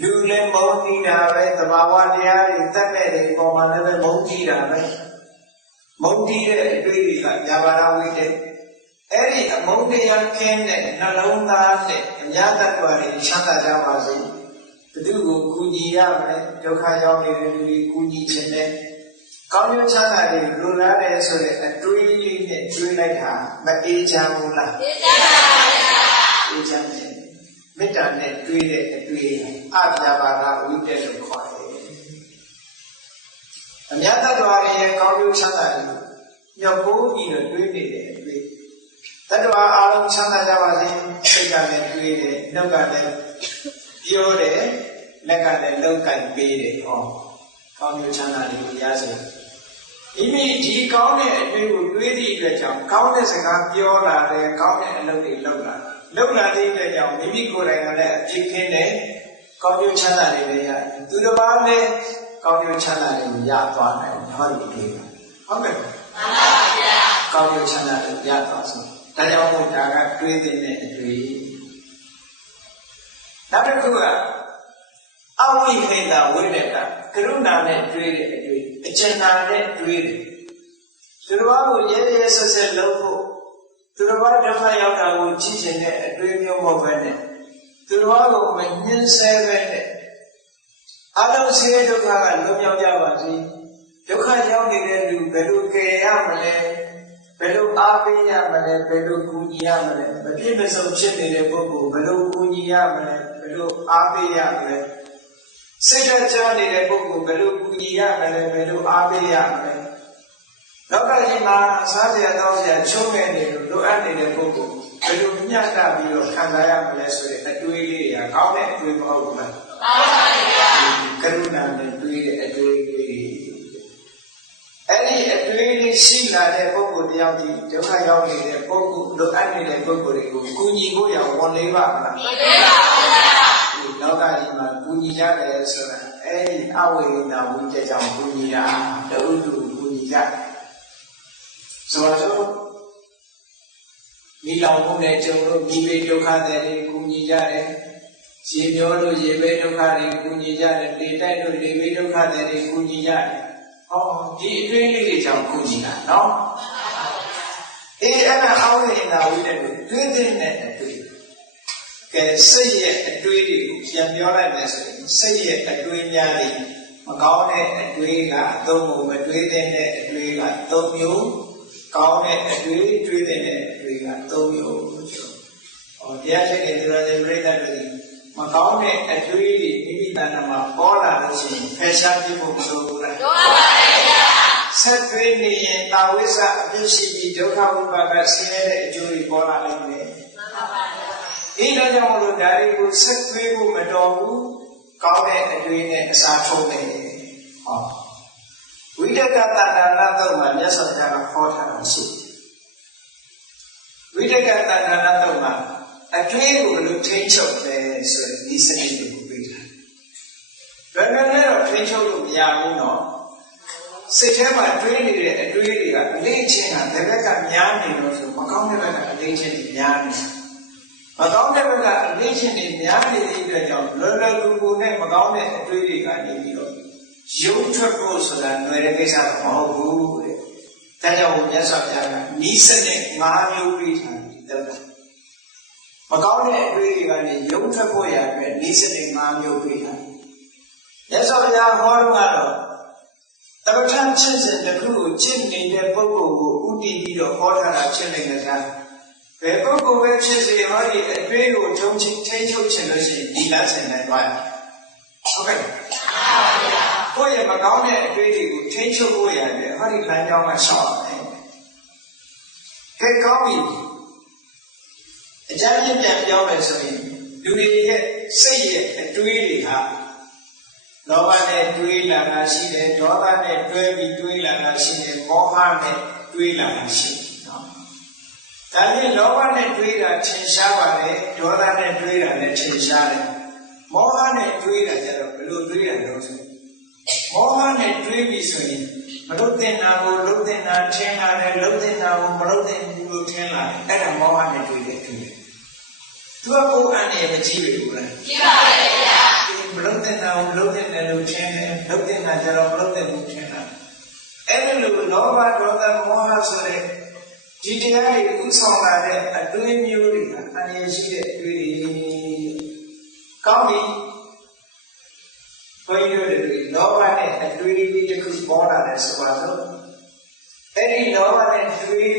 လူလည်းမုန်းတီးတာပဲသဘာဝတရားတွေတတ်မဲ့တွေပေါ်မှာလည်းမုန်းတီးတာပဲမုန်းတီးတဲ့အတွေးတွေကပြာပါဒဝိတ္တအဲ့ဒီအမုန်းတရားကင်းတဲ့နှလုံးသားနဲ့အများတ attva တွေချမ်းသာကြပါစေဘယ်သူကိုကူညီရမယ်ဒုက္ခရောက်နေတဲ့လူတွေကူညီခြင်းနဲ့ကောင်းကျိုးချမ်းသာတွေလိုလားတယ်ဆိုတဲ့အတွေးလေးနဲ့တွေးလိုက်တာမအေးချမ်းဘူးလားအေးချမ်းပါဗျာအေးချမ်းတယ်မေတ္တာနဲ့တွေးတဲ့အတွေးအပြာပါဒဝိတ္တလို့ခေါ်တယ်အများတ attva တွေရဲ့ကောင်းကျိုးချမ်းသာတွေညှော်ပိုးပြီးတော့တွေးနေတဲ့အတွေးတ attva အားလုံးချမ်းသာကြပါစေစိတ်ကလည်းတွေးတယ်နှုတ်ကလည်းပြောတယ်လက်ကလည်းလောက်ကင်ပေးတယ်ဟောကောင်းကျိုးချမ်းသာတွေကိုရစေမိမိဒီကောင်းတဲ့အတွေ့ကိုတွေးသည့်အတွက်ကြောင့်ကောင်းတဲ့စကားပြောလာတယ်ကောင်းတဲ့အလုပ်တွေလုပ်လာတဲ့အတွက်ကြောင့်မိမိကိုယ်တိုင်ကလည်းအပြည့်ကင်းတယ်ကောင်းကျိုးချမ်းသာတွေလည်းရတယ်သူတစ်ပါးလည်းကောင်းကျိုးချမ်းသာတွေကိုရသွားနိုင်ဟောဒီတွေ့ဟုတ်ကဲ့မှန်ပါဗျာကောင်းကျိုးချမ်းသာတွေရသွားဆိုဒါကြောင့်မို့ဒါကတွေးတဲ့အတွေ့နောက်တစ်ခုကအဝိဟိတဝိရကကရုဏာနဲ့တွေးတဲ့အတွေ့အကျဉ်းနာနဲ့တွေးတယ်သူတော်ဘာကိုရဲရဲဆက်ဆက်လုပ်ဖို့သူတော်ဘာဒုက္ခရောက်တာကိုကြည့်ချင်တဲ့အတွေ့မျိုးမဟုတ်ပဲနဲ့သူတော်ဘာကိုမညှင်းဆဲပဲနဲ့အလုံးဆင်းရဲဒုက္ခကလွတ်မြောက်ကြပါစေဒုက္ခရောက်နေတဲ့လူဘယ်လိုကယ်ရမလဲဘယ်လိုအားပေးရမလဲဘယ်လိုကူညီရမလဲမပြည့်မစုံဖြစ်နေတဲ့ပုဂ္ဂိုလ်ဘယ်လိုကူညီရမလဲဘယ်လိုအားပေးရမလဲစိတ်ဓာတ်ကျနေတဲ့ပုဂ္ဂိုလ်ဘယ်လိုကူညီရမလဲဘယ်လိုအားပေးရမလဲလောကကြီးမှာစားစရာတောင်းစရာချုံးနေတယ်လို့လိုအပ်နေတဲ့ပုဂ္ဂိုလ်ဘယ်လိုမျှတပြီးတော့ခံစားရမလဲဆိုတဲ့အတွေးလေးတွေကကောင်းတဲ့အတွေးမဟုတ်ဘူးလားမှန်ပါဗျာကရုဏာနဲ့တွေးတဲ့အတွေးလေးအဲ့ဒီအတွေးလေးရှိလာတဲ့ပုဂ္ဂိုလ်တယောက်ဒီဒုက္ခရောက်နေတဲ့ပုဂ္ဂိုလ်လိုအပ်နေတဲ့ပုဂ္ဂိုလ်တွေကိုကူညီဖို့ရဝန်လေးပါမလားဝန်လေးပါဗျာလောကကြီးမှာကူညီကြတယ်ဆိုတာအဲ့ဒီအဝိဟိတဝိတ္တကြောင့်ကူညီတာတဥဒ္ဓကူညီကြဆိုတော့မိလောင်မှုနဲ့ကြုံလို့မိဘေဒုက္ခတွေကူညီကြတယ်ရေမျောလို့ရေဘေဒုက္ခတွေကူညီကြတယ်လေတိုက်လို့လေဘေဒုက္ခတွေကူညီကြတယ်ဟောဒီအတွေ့အလေးတွေကြောင့်ကူညီတာနော်အေးအဲ့ဒါအဝိဟိတဝိတ္တကိုတွေးတဲ့အတွေ့ကဲစိတ်ရဲ့အတွေးတွေကိုပြန်ပြောလိုက်မယ်ဆိုရင်စိတ်ရဲ့အတွေးများတွေမကောင်းတဲ့အတွေးကသုံးဖို့မတွေးတဲ့အတွေးကသုံးမျိုးကောင်းတဲ့အတွေးတွေးတဲ့အတွေးကသုံးမျိုးဟောတရားချက်တွေတော်တော်ပြိတ္တတွေမကောင်းတဲ့အတွေးတွေမိမိတဏ္ဍာမှာပေါ်လာလို့ရှိရင်ဖယ်ရှားပြဖို့မလိုဘူးလားလိုပါပါဗျာဆက်တွေးနေရင်တာဝိဇ္ဇအပြစ်ရှိပြီးဒုက္ခဝိပါကဆင်းရဲတဲ့အကျိုးတွေပေါ်လာလိမ့်မယ်မှန်ပါပါဒီတော့ကြောင့်မလို့ဒါတွေကိုဆက်သွေးဖို့မတော်ဘူးကောင်းတဲ့အတွေ့နဲ့အစားထိုးမယ်ဟောဝိတကတဏ္ဍာနာတော့မှာမြတ်စွာဘုရားကဟောထားတာရှိဝိတကတဏ္ဍာနာတော့မှာအတွေ့ကိုလူထိန်းချုပ်တယ်ဆိုရင်ဒီစနစ်ကိုပြတာဘယ်နဲ့လဲတော့ထိန်းချုပ်လို့မရဘူးနော်စိတ်ထဲမှာတွေးနေတဲ့အတွေ့တွေကအလေးချင်းဟာတစ်ဘက်ကများနေလို့ဆိုမကောင်းတဲ့ဘက်ကအလေးချင်းတွေများနေမကောင်းတဲ့ဘက်ကအလေးချင်းတွေများနေတဲ့အတွက်ကြောင့်လွယ်လွယ်ကူကူနဲ့မကောင်းတဲ့အတွေးတွေကနေပြီးတော့ရုပ်ထွက်ဖို့ဆိုတာຫນွယ်တဲ့ကိစ္စမဟုတ်ဘူးတဲ့။ဒါကြောင့်မြတ်စွာဘုရားကနိစ္စနဲ့၅မျိုးပြထားတယ်တဲ့။မကောင်းတဲ့အတွေးတွေကနေရုပ်ထွက်ဖို့ရအတွက်နိစ္စနဲ့၅မျိုးပြထားတယ်။မြတ်စွာဘုရားဟောတော့ကတော့တပဋ္ဌာန်ဖြစ်စဉ်တစ်ခုကိုကျင့်နေတဲ့ပုဂ္ဂိုလ်ကိုဥတည်ပြီးတော့ဟောထားတာဖြစ်နေကြတာဘယ်ပုဂ္ဂိုလ်ပဲဖြစ်စေဟောဒီအတွေ့ကိုထုံချင်းထိချုပ်ချင်လို့ရှိရင်ဒီလမ်းစဉ်နဲ့တွားရဟုတ်ကဲ့ကိုယ့်ရဲ့မကောင်းတဲ့အတွေ့တွေကိုထိချုပ်ဖို့ရတယ်ဟောဒီလမ်းကြောင်းကရှောက်ရတယ်ကဲကောင်းပြီအကြမ်းဖျင်းပြန်ပြောမယ်ဆိုရင်လူတွေရဲ့စိတ်ရဲ့အတွေ့တွေဟာလောဘနဲ့တွေးလာတာရှိတယ်ဒေါသနဲ့တွဲပြီးတွေးလာတာရှိတယ်မောဟနဲ့တွေးလာတာရှိတယ်နော် ဒါနဲ့လောဘနဲ့တွေးတာထင်ရှားပါတယ်ဒေါသနဲ့တွေးတာလည်းထင်ရှားတယ်မောဟနဲ့တွေးတာကျတော့ဘယ်လိုတွေးရလဲဆိုမောဟနဲ့တွေးပြီးဆိုရင်မလုတင်တာကိုလုတင်တာထင်လာတယ်လုတင်တာကိုမလုတင်ဘူးလို့ထင်လာတယ်အဲ့ဒါမောဟနဲ့တွေးတယ်သူကကိုယ်အနေမကြည့်ဘူးလားကြည့်ပါရဲ့ဗျာမလုတင်တာကိုလုတင်တယ်လို့ထင်တယ်လုတင်တာကျတော့မလုတင်ဘူးထင်လာအဲ့လိုလောဘဒေါသမောဟဆိုတဲ့ဒီတရားတွေဥဆောင်လာတဲ့အတွေးမျိုးတွေအနည်းရှိတဲ့အတွေးတွေကောင်းပြီဘုန်းကြီးတို့တွေလောဘနဲ့အတွေးတွေတစ်ခုပေါ်လာတယ်ဆိုပါစို့အဲ့ဒီလောဘနဲ့အတွေး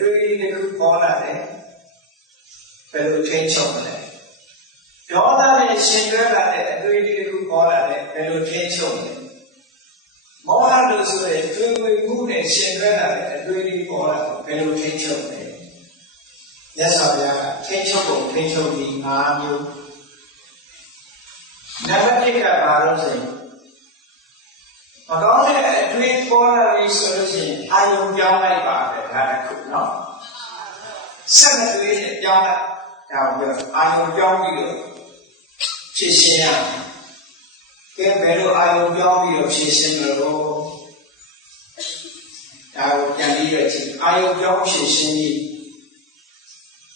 တွေတစ်ခုပေါ်လာတယ်ဘယ်လိုထိန်းချုပ်မလဲဒေါသနဲ့ရှင်တွဲလာတဲ့အတွေးတစ်ခုပေါ်လာတယ်ဘယ်လိုထိန်းချုပ်မလဲမောဟလို့ဆိုရင်တွေးဝေမှုနဲ့ရှင်တွဲလာတဲ့အတွေးတွေပေါ်လာဘယ်လိုထိန်းချုပ်လဲမြတ်စွာဘုရားကထိန်းချုပ်ပုံထိန်းချုပ်ပြီး၅မျိုးနံပါတ်1ကဘာလို့ဆိုရင်မကောင်းတဲ့အတွေးပေါ်လာပြီဆိုလို့ရှိရင်အာယုံပြောင်းလိုက်ပါပဲဒါတစ်ခုနော်ဆက်မတွေးနဲ့ပြောင်းလိုက်ဒါကိုပြောအာယုံပြောင်းပြီးတော့ဖြည့်ရှင်းရကဲဘယ်လိုအာယုံပြောင်းပြီးတော့ဖြည့်ရှင်းမလို့ဒါကိုပြန်ပြီးတော့ကြည့်အာယုံပြောင်းဖြည့်ရှင်းပြီး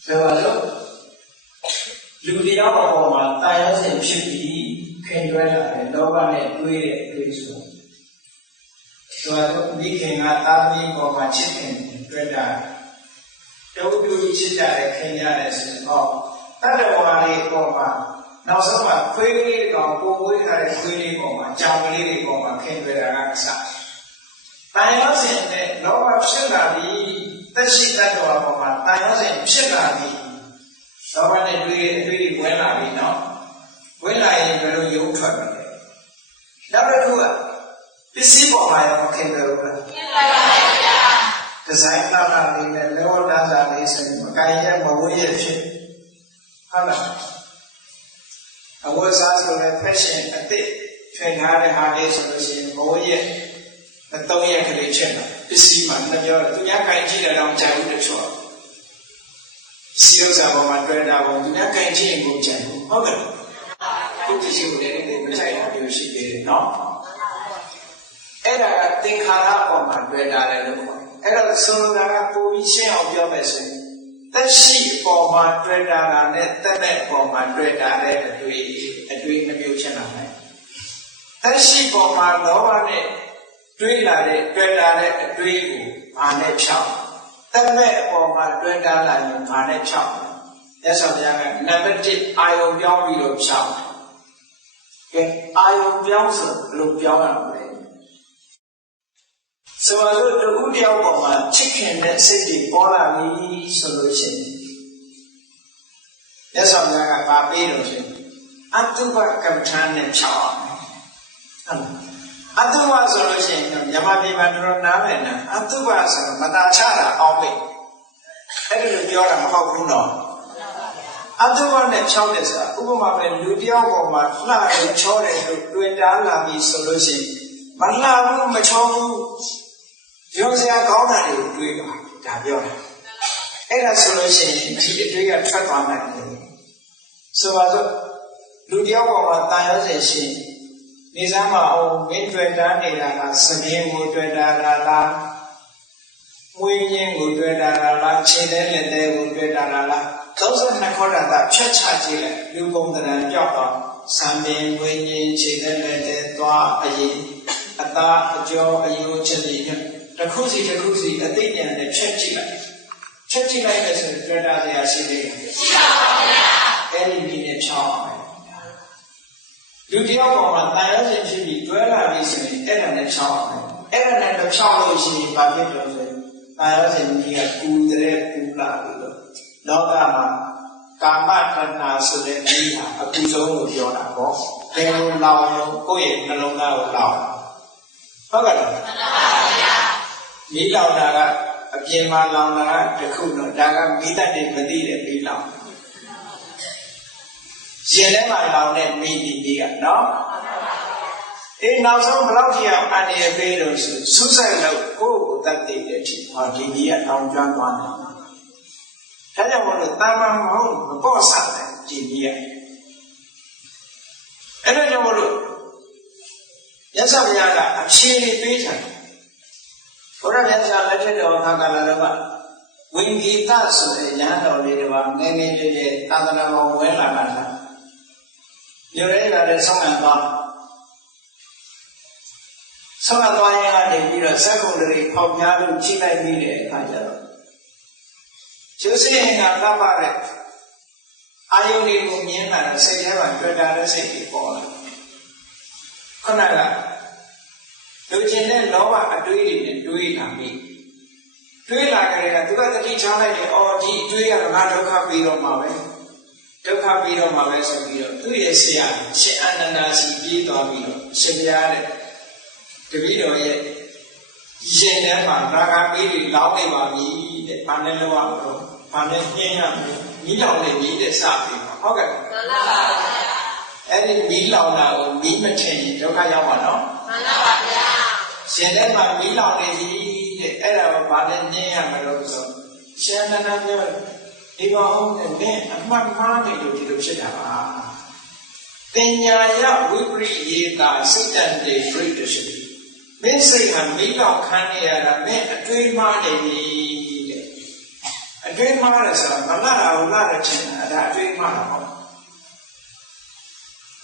ဆိုတော့လူတရားပေါ်မှာတာယာစဉ်ဖြစ်ပြီးခင်တွဲလာတယ်လောဘနဲ့တွေးတဲ့အတွေးဆိုတော့ဒီခင်ကတာမီပေါ်မှာချစ်ခင်တွဲတာတုံးတူချစ်ကြတယ်ခင်ရတယ်ဆိုတော့တတ္တဝါတွေပေါ်မှာနောက်ဆုံးမှာခွေးကလေးကောင်ပုံမွေးထားတဲ့ခွေးလေးပေါ်မှာကြောင်ကလေးတွေပေါ်မှာခင်တွဲတာကအစတာယာစဉ်နဲ့လောဘဖြစ်လာပြီးသက်ရှိတတ္တဝါပေါ်မှာတာယာစဉ်ဖြစ်လာပြီးလောဘနဲ့တွေးအတွေးတွေဝင်လာပြီနော်ဝင်လာရင်ဘယ်လိုရုပ်ထွက်မလဲနောက်တစ်ခုကပစ္စည်းပေါ်မှာရောမခင်တယ်ဘူးလားခင်ပါပါဗျာဒီဇိုင်းလာလာလေးနဲ့လောဘတန်းစာလေးဆိုရင်မကိုင်ရဲ့မဝေးရဲ့ဖြစ်ဟုတ်လားအဝတ်စားဆိုတဲ့ fashion အသစ်ထွင်ထားတဲ့ဟာလေးဆိုလို့ရှိရင်မဝေးရဲ့အသုံးရက်ကလေးချက်တာပစ္စည်းမှာနှစ်ပြောသူများကိုင်ကြည့်တယ်တော့ကြိုက်ဘူးတချို့စီရောစာပေါ်မှာတွေ့တာပေါ့သူများကိုင်ကြည့်ရင်ကိုကြိုက်ဘူးဟုတ်ကဲ့ခုတရှိကိုလည်းမကြိုက်တာမျိုးရှိသေးတယ်နော်အဲ့ဒါကသင်္ခါရပေါ်မှာတွေ့တာလေလို့ခေါ်တယ်အဲ့တော့ဆိုလိုတာကကိုကြီးရှင်းအောင်ပြောမယ်ဆိုရင်သက်ရှိပေါ်မှာတွေ့တာကနဲ့သက်မဲ့ပေါ်မှာတွေ့တာတဲ့အတွေ့နှမျိုးချင်းလာတယ်သက်ရှိပေါ်မှာလောဘနဲ့တွေ့လာတဲ့တွေ့တာတဲ့အတွေ့ကိုဘာနဲ့ဖြောင်းသက်မဲ့အပေါ်မှာတွေ့တာလာရင်ဘာနဲ့ဖြောင်းရသော်ဘုရားကနံပါတ်1အာယုံပြောင်းပြီးတော့ဖြောင်းကဲအာယုံပြောင်းဆိုဘယ်လိုပြောင်းရမလဲဆိုတော့တူတယောက်ပေါ်မှာချစ်ခင်တဲ့စိတ်တွေပေါ်လာပြီဆိုလို့ရှိရင်ရသော်ဘုရားကပါပေးလို့ရှိရင်အတုပကမ္မထာနဲ့ဖြောင်းအောင်အတုပဆိုလို့ရှိရင်မြန်မာပြည်မှာတော်နားမယ်နော်အတုပဆိုတော့မတာချတာအောင်မေ့အဲ့ဒီလိုပြောတာမဟုတ်ဘူးနော်အတုပနဲ့ဖြောင်းတယ်ဆိုတာဥပမာပဲလူတယောက်ပေါ်မှာလှတယ်ချောတယ်လို့တွေ့တာလာပြီဆိုလို့ရှိရင်မလှဘူးမချောဘူးရုံစရာကောင်းတာတွေကိုတွေးပါဒါပြောတာအဲ့ဒါဆိုလို့ရှိရင်ဒီအတွေးကထွက်သွားနိုင်တယ်ဆိုပါစို့လူတယောက်ပေါ်မှာတာယာစဉ်ရှိနေစားမအောင်မင်းတွေ့တာနေတာကစပြင်းကိုတွေ့တာလားမွေးရင်းကိုတွေ့တာလားခြေသေးလက်သေးကိုတွေ့တာလား32ခေါ်တာဖြတ်ချကြည့်လိုက်လူပုံသဏ္ဍာန်ပြောက်တော့စံပင်မွေးရင်းခြေသေးလက်သေးသွားအရင်အသားအကျော်အယိုးချက်စီတစ်ခုစီတစ်ခုစီအသိဉာဏ်နဲ့ဖြတ်ကြည့်လိုက်မယ်ဆိုရင်တွေ့တာစရာရှိသေးတယ်ရှိပါပါဗျာအဲ့ဒီနည်းနဲ့ဖြောင်းအောင်လူတယောက်ပေါ်မှာတာယာစဉ်ဖြစ်ပြီးတွဲလာပြီးဆိုရင်အဲ့ဒါနဲ့ဖြောင်းအောင်အဲ့ဒါနဲ့မဖြောင်းလို့ရှိရင်ဘာဖြစ်လို့ဆိုရင်တာယာစဉ်ကြီးကကူတဲ့ကူလာပြီးတော့လောကမှာကာမတဏှာဆိုတဲ့ကြီးဟာအကူဆုံးကိုပြောတာပေါ့ဘယ်လိုလောင်လို့ကိုယ့်ရဲ့နှလုံးသားကိုလောင်ဟုတ်ကဲ့လားမှန်ပါဗျာမိလောင်တာကအပြင်မှာလောင်တာကတစ်ခုတော့ဒါကမိတတ်တယ်မသိတဲ့မိလောင်ရှင်ထဲမှာလောင်တဲ့မိဒီကနော်အေးနောက်ဆုံးဘလောက်ကြီးအောင်အန္တရာယ်ပေးလို့ဆိုစူးစိုက်လို့ကိုယ့်ကိုတတ်သိတဲ့အထိဟောဒီကြီးကတောင်းကျွမ်းသွားတယ် ဒါကြောင့်မလို့တာမန်မဟုတ်မပေါ့ဆတယ်ကြည်ကြီးရအဲ့ဒါကြောင့်မလို့မြတ်စွာဘုရားကအဖြေတွေပေးထားတယ်ဘုရားမြတ်စွာလက်ထက်တော်ခါကာလတော့ကဝိင္ကိတဆိုတဲ့ရဟန်းတော်လေးတစ်ပါးငယ်ငယ်လေးလေးသာသနာ့ဘောင်ဝင်လာတာမြို့ရဲလာတဲ့ဆောင်းငံသွားဆောင်းငံသွားရင်ကနေပြီးတော့ဇက်ကုံတွေပေါက်များလို့ချိလိုက်ပြီးတဲ့အခါကျတော့ကျိုးစင်းကကပ်ပါတဲ့အာယုန်တွေကိုမြင်လာတော့စိတ်ထဲမှာတွေ့တာတဲ့စိတ်ကြီးပေါ်လာခဏကလူချင်းတဲ့လောဘအတွေးတွေနဲ့တွေးလာပြီတွေးလာကြတဲ့ကသူကတတိချောင်းလိုက်တယ်အော်ဒီအတွေးရတော့ငါဒုက္ခပြီးတော့မှာပဲဒုက္ခပြီးတော့မှာပဲဆိုပြီးတော့သူ့ရဲ့ဆရာရှင်အာနန္ဒာစီပြေးသွားပြီးတော့ရှင်ပြားတဲ့တပည့်တော်ရဲ့ရင်ထဲမှာရာဂပေးတွေလောင်းနေပါပြီတဲ့ဘာနဲ့လောက်အောင်တော့ဘာနဲ့နှင်းရမလဲမိလောင်နေပြီတဲ့စပြီးဟုတ်ကဲ့မှန်ပါပါအဲ့ဒီမိလောင်တာကိုမိမထင်ဒုက္ခရောက်မှာနော်မှန်ပါပါဗျာရှင်ထဲမှာမိလောင်နေပြီတဲ့အဲ့ဒါကိုဘာနဲ့နှင်းရမလို့ဆိုရှင်နန္ဒပြောဒီဘောင်းနဲ့နင်းအမှတ်မှားနေလို့ဒီလိုဖြစ်တာပါတင်ညာယဝိပရိယေတာစိတ်တန်တေဒိဋ္ဌရှိမင်းစိတ်ဟာမိလောင်ခံနေရတာမင်းအတွေးမှားနေပြီတဲ့အတွေးမှားတယ်ဆိုတာမလာတာကိုလာတယ်ချင်းတာဒါအတွေးမှားတာဟုတ်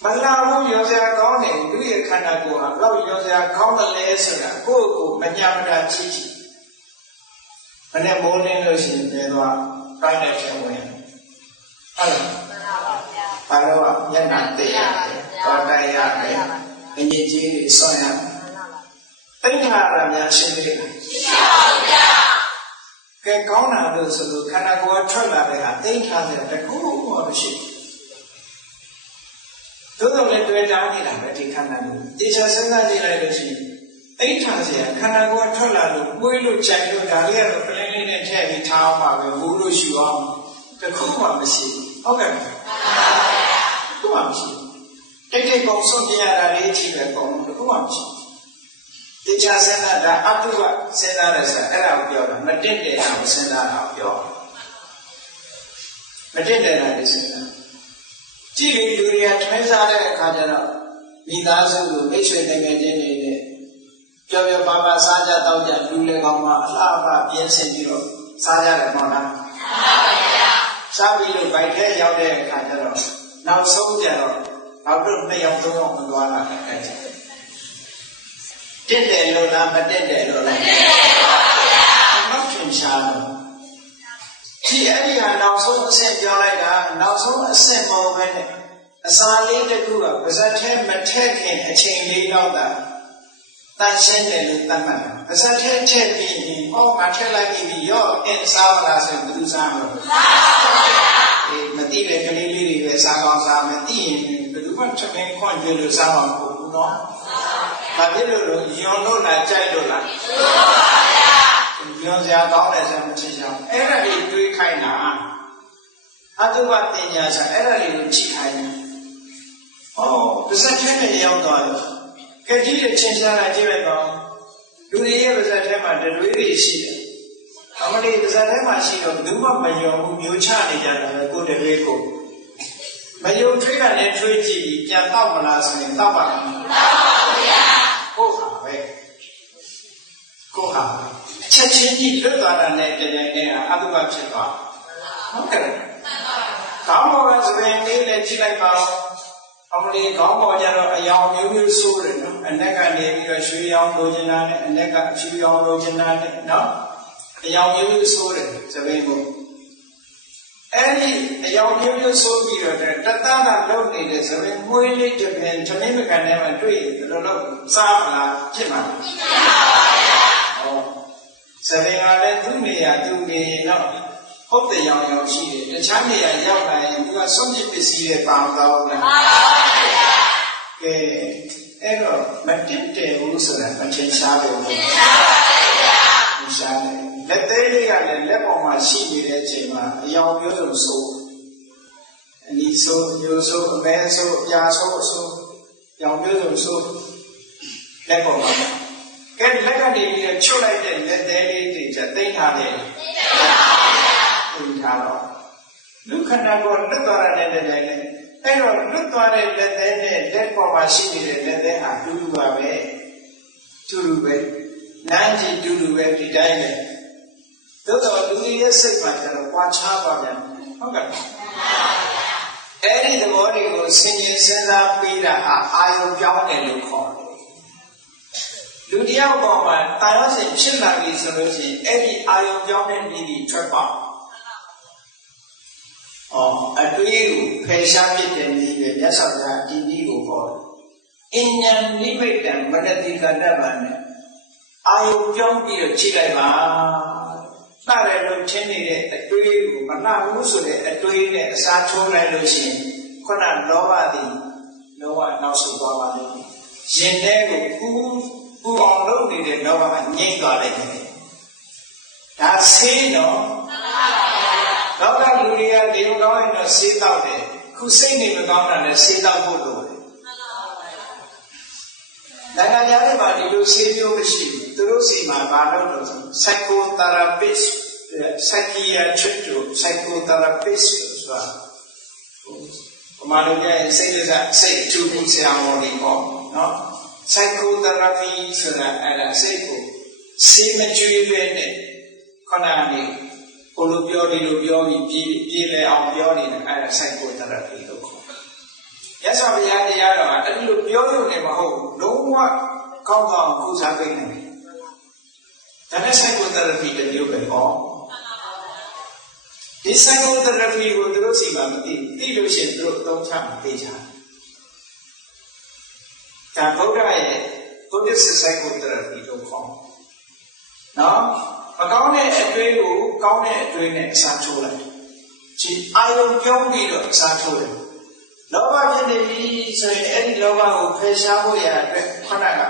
မလာဘူးရောစရာကောင်းတယ်သူရဲ့ခန္ဓာကိုယ်ဟာဘလောက်ရောစရာကောင်းတယ်လဲဆိုတာကိုယ့်ကိုမညာမတာကြည့်ကြည့်မနဲ့မိုးလင်းလို့ရှိရင်ပြေသွားကိုင်းတဲ့ချက်ဝင်ဟုတ်လားမှန်ပါပါဗျာဘာလို့ကမျက်နှာသိရတယ်တော်တိုင်ရတယ်အငြိကြီးတွေဆွမ်းရတယ်သိက္ခာရများရှင်းသေးလားရှင်းပါဗျာကဲကောင်းတာလို့ဆိုလို့ခန္ဓာကိုယ်ထွက်လာတဲ့ဟာသိက္ခာတဲ့တကူမှမရှိဘူးသို့တော်လည်းတွေ့တာနေတာပဲဒီခန္ဓာကိုတေချာစဉ်းစားကြည့်လိုက်လို့ရှိရင်သိက္ခာစီခန္ဓာကိုယ်ထွက်လာလို့ပွေးလို့ကြိုက်လို့ဒါလေးကတော့ပလင်းလေးနဲ့ထည့်ပြီးထားအောင်ပါပဲဘူးလို့ယူအောင်တကူမှမရှိဘူးဟုတ်ကဲ့မှန်ပါဗျာတကူမှမရှိဘူးတိတ်တိတ်ကုန်ဆုံးပြရတာလေးကြည့်ပဲကုန်တကူမှမရှိဘူးတေချာစဉ်းစားတာအတုကစဉ်းစားတယ်ဆိုတာအဲ့ဒါကိုပြောတာမတင့်တယ်တာကိုစဉ်းစားတာကိုပြောမတင့်တယ်တာကိုစဉ်းစားကြည့်လေလူတွေကထွင်းစားတဲ့အခါကျတော့မိသားစုကိုမိတ်ဆွေတကယ်ချင်းတွေနဲ့ပြောပြပါပါစားကြတောက်ကြလူလေကောင်မှအလှအပပြင်းစင်ပြီးတော့စားကြတယ်မဟုတ်လားမှန်ပါဗျာစားပြီးလို့ဗိုက်ထဲရောက်တဲ့အခါကျတော့နောက်ဆုံးကျတော့ဘာလို့နှစ်ယောက်သုံးယောက်မသွားလာတဲ့အခါကျတက်တယ်လို့လားမတက်တယ်လို့လားမတက်တယ်ပါဗျာနောက်ထင်ရှားတော့ဒီအဲ့ဒီဟာနောက်ဆုံးအဆင့်ပြောလိုက်တာနောက်ဆုံးအဆင့်မဟုတ်ပဲနဲ့အစာလေးတစ်ခုကပါဇက်ထဲမထည့်ခင်အချိန်လေးတော့တာတန်ရှင်းတယ်လို့သတ်မှတ်တယ်ပါဇက်ထဲထည့်ပြီးဟောငါထည့်လိုက်ပြီရောအင်းစားမလားဆိုဘယ်သူစားမလို့စားပါဗျာဒီမသိတဲ့ကလေးလေးတွေပဲစားကောင်းစားမယ်သိရင်ဘယ်သူမှချက်မင်းခွန့်ကျွေးလို့စားမှာမဟုတ်ဘူးနော်ဘာဖြစ်လို့လဲယွန်လို့လားကြိုက်လို့လားယွန်စရာကောင်းတယ်ဆိုမှမချင်းချောင်းအဲ့ဒါလေးတွေးခိုင်းတာအတုပပညာဆိုအဲ့ဒါလေးကိုကြည့်ခိုင်းတယ်ဟောပါဇက်ထဲနဲ့ရောက်သွားတယ်ကတိရဲ့ချင်းချားလာကြည့်လိုက်ပါလူတွေရဲ့ပါဇက်ထဲမှာတတွေးတွေရှိတယ်အမလေးပါဇက်ထဲမှာရှိတော့ဘူးမှမယုံဘူးမျိုးချနေကြတယ်ပဲကိုယ်တတွေးကိုမယုံထွေးကလည်းထွေးကြည့်ပြီးပြန်တော့မလားဆိုရင်တော့ပါမလားတော့ပါဘူးဗျာကိုဟာပဲကိုဟာချက်ချင်းကြီးလွတ်သွားတာနဲ့တကယ်နဲ့အတုပဖြစ်သွားဟုတ်ကဲ့ကောင်းပေါ်ကစပင်လေးနဲ့ကြည့်လိုက်ပါအမလေးကောင်းပေါ်ကြတော့အယောင်မျိုးမျိုးဆိုးတယ်နော်အနက်ကနေပြီးတော့ရွှေရောင်လိုချင်တာနဲ့အနက်ကအဖြူရောင်လိုချင်တာနဲ့နော်အယောင်မျိုးမျိုးဆိုးတယ်စပင်ကိုအဲ့ဒီအယောင်မျိုးမျိုးဆိုးပြီးတော့တသားကလုံနေတဲ့စပင်မွေးလေးတစ်ပင်သမင်းမကန်ထဲမှာတွေ့ရင်ဘယ်လိုလုပ်စားမလားဖြစ်မှာဖြစ်ပါပါဗျာဟောစပင်ကလည်းသူ့နေရာသူနေရင်တော့ဟုတ်တယ်ရောင်ရောင်ရှိတယ်တခြားနေရာရောက်လာရင်သူကစွန့်ပစ်ပစ္စည်းတွေပါတော့လားမှန်ပါဗျာကဲအဲ့တော့မတက်တယ်ဘူးဆိုတာမထင်ရှားဘူးထင်ရှားပါဗျာထင်ရှားတယ်လက်သေးလေးကလည်းလက်ပေါ်မှာရှိနေတဲ့အချိန်မှာအယောင်မျိုးစုံဆိုးအနီးဆိုးမျိုးဆိုးအမဲဆိုးအပြာဆိုးအဆိုးရောင်မျိုးစုံဆိုးလက်ပေါ်မှာကဲလက်ကနေပြီးချွတ်လိုက်တဲ့လက်သေးလေးတွေချက်သိမ်းထားတယ်သိမ်းထားပါဗျာ ထားတော့လူခန္ဓာကိုယ်လွတ်သွားတဲ့တဲ့တိုင်းနဲ့အဲ့တော့လွတ်သွားတဲ့လက်သေးနဲ့လက်ပေါ်မှာရှိနေတဲ့လက်သေးဟာတူတူပါပဲတူတူပဲနာမ်ကြည့်တူတူပဲဒီတိုင်းပဲသို့တော်လူကြီးရဲ့စိတ်မှာကျတော့ကြွားချပါပြန်ဟုတ်ကဲ့အဲ့ဒီသဘောတွေကိုဆင်ခြင်စဉ်းစားပြီးတာဟာအာယုံပြောင်းတယ်လို့ခေါ်တယ်လူတယောက်ပေါ်မှာတာယောစဉ်ဖြစ်လာပြီဆိုလို့ရှိရင်အဲ့ဒီအာယုံပြောင်းတဲ့နည်းကြီးထွက်ပါအတွေးကိုဖယ်ရှားဖြစ်တဲ့နည်းပဲမြတ်စွာဘုရားဒီနည်းကိုခေါ်တယ်အဉ္ဉံနိမိတ်တံမနတိကတ္တဗံနဲ့အာယုံပြောင်းပြီးတော့ကြည့်လိုက်ပါလှတယ်လို့ထင်နေတဲ့အတွေးကိုမလှဘူးဆိုတဲ့အတွေးနဲ့အစားထိုးလိုက်လို့ရှိရင်ခုနလောဘသည်လောဘနောက်ဆုတ်သွားပါလိမ့်မယ်ရင်ထဲကိုပူအောင်လုပ်နေတဲ့လောဘကငြိမ့်သွားလိုက်တယ်ဒါဆေးနော်လောကလူတွေကဒီလိုကောင်းရင်တော့ဆေးတောက်တယ်ခုစိတ်နေမကောင်းတာနဲ့ဆေးတောက်ဖို့လိုတယ်နိုင်ငံခြားတွေမှာဒီလိုဆေးမျိုးမရှိဘူးသူတို့စီမှာဘာလုပ်လို့ဆို psychotherapist psychiatrist တို့ psychotherapist ဆိုတာဘာမှလုပ်ရင်စိတ်အထူးမှုဆရာဝန်တွေပေါ့နော် psychotherapy ဆိုတာအဲ့ဒါစိတ်ကိုဆေးမကျွေးပဲနဲ့ခဏနေကိုလိုပြောဒီလိုပြောပြီးပြေးလဲအောင်ပြောနေတာအဲ့ဒါ psychotherapy လို့ခေါ်တယ်။ရသော်ဘုရားတရားတော်ကအဲ့ဒီလိုပြောရုံနဲ့မဟုတ်ဘူးလုံးဝကောင်းကောင်းကုစားပေးနိုင်တယ်။ဒါနဲ့ psychotherapy တမျိုးပဲဟောဒီ psychotherapy ကိုသူတို့စီမှာမသိလို့ရှိရင်သူတို့အသုံးချမှာသိချာဒါဗုဒ္ဓရဲ့ Buddhist psychotherapy လို့ခေါ်နော်မကောင်းတဲ့အတွေးကိုကောင်းတဲ့အတွေးနဲ့အစားထိုးလိုက်ဒီအာယုံပြောင်းပြီးတော့အစားထိုးတယ်လောဘဖြစ်နေပြီဆိုရင်အဲ့ဒီလောဘကိုဖယ်ရှားဖို့ရအတွက်ခဏက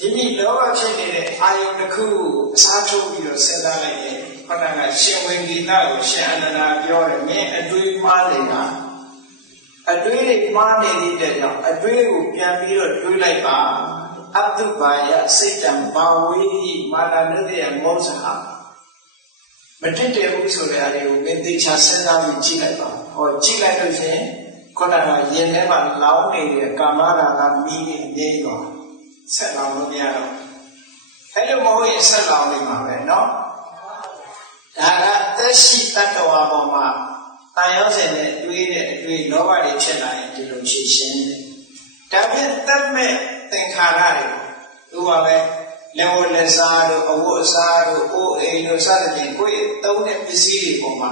ဒီမိလောဘဖြစ်နေတဲ့အာယုံတစ်ခုကိုအစားထိုးပြီးတော့စဉ်းစားလိုက်ရင်ခဏကရှင်ဝိကိတကိုရှင်အနန္ဒာပြောတယ်မင်းအတွေးမှားနေတာအတွေးတွေမှားနေတဲ့ကြောင့်အတွေးကိုပြန်ပြီးတော့တွေးလိုက်ပါအတုပါယစိတ်တံဘာဝေဟိမာနနုတ္တယမောဇဟာမတည့်တယ်ဘူးဆိုတဲ့အရာကိုမင်းသိချာစဉ်းစားပြီးကြည့်လိုက်ပါဟောကြည့်လိုက်လို့ရှင်ခုနကရင်ထဲမှာလောင်းနေတဲ့ကာမရာဂမီးနေနေတော့ဆက်လောင်းလို့မရတော့အဲ့လိုမဟုတ်ရင်ဆက်လောင်းနေမှာပဲเนาะဒါကသက်ရှိတတ္တဝါပေါ်မှာတန်ရောစင်နဲ့တွေးတဲ့အတွေးလောဘတွေဖြစ်လာရင်ဒီလိုဖြေရှင်းတယ်ဒါဖြင့်တတ်မဲ့သင်္ခါရတွေဥပမာပဲလက်ဝတ်လက်စားတို့အဝတ်အစားတို့အိုးအိမ်တို့စသဖြင့်ကိုယ့်ရဲ့သုံးတဲ့ပစ္စည်းတွေပေါ်မှာ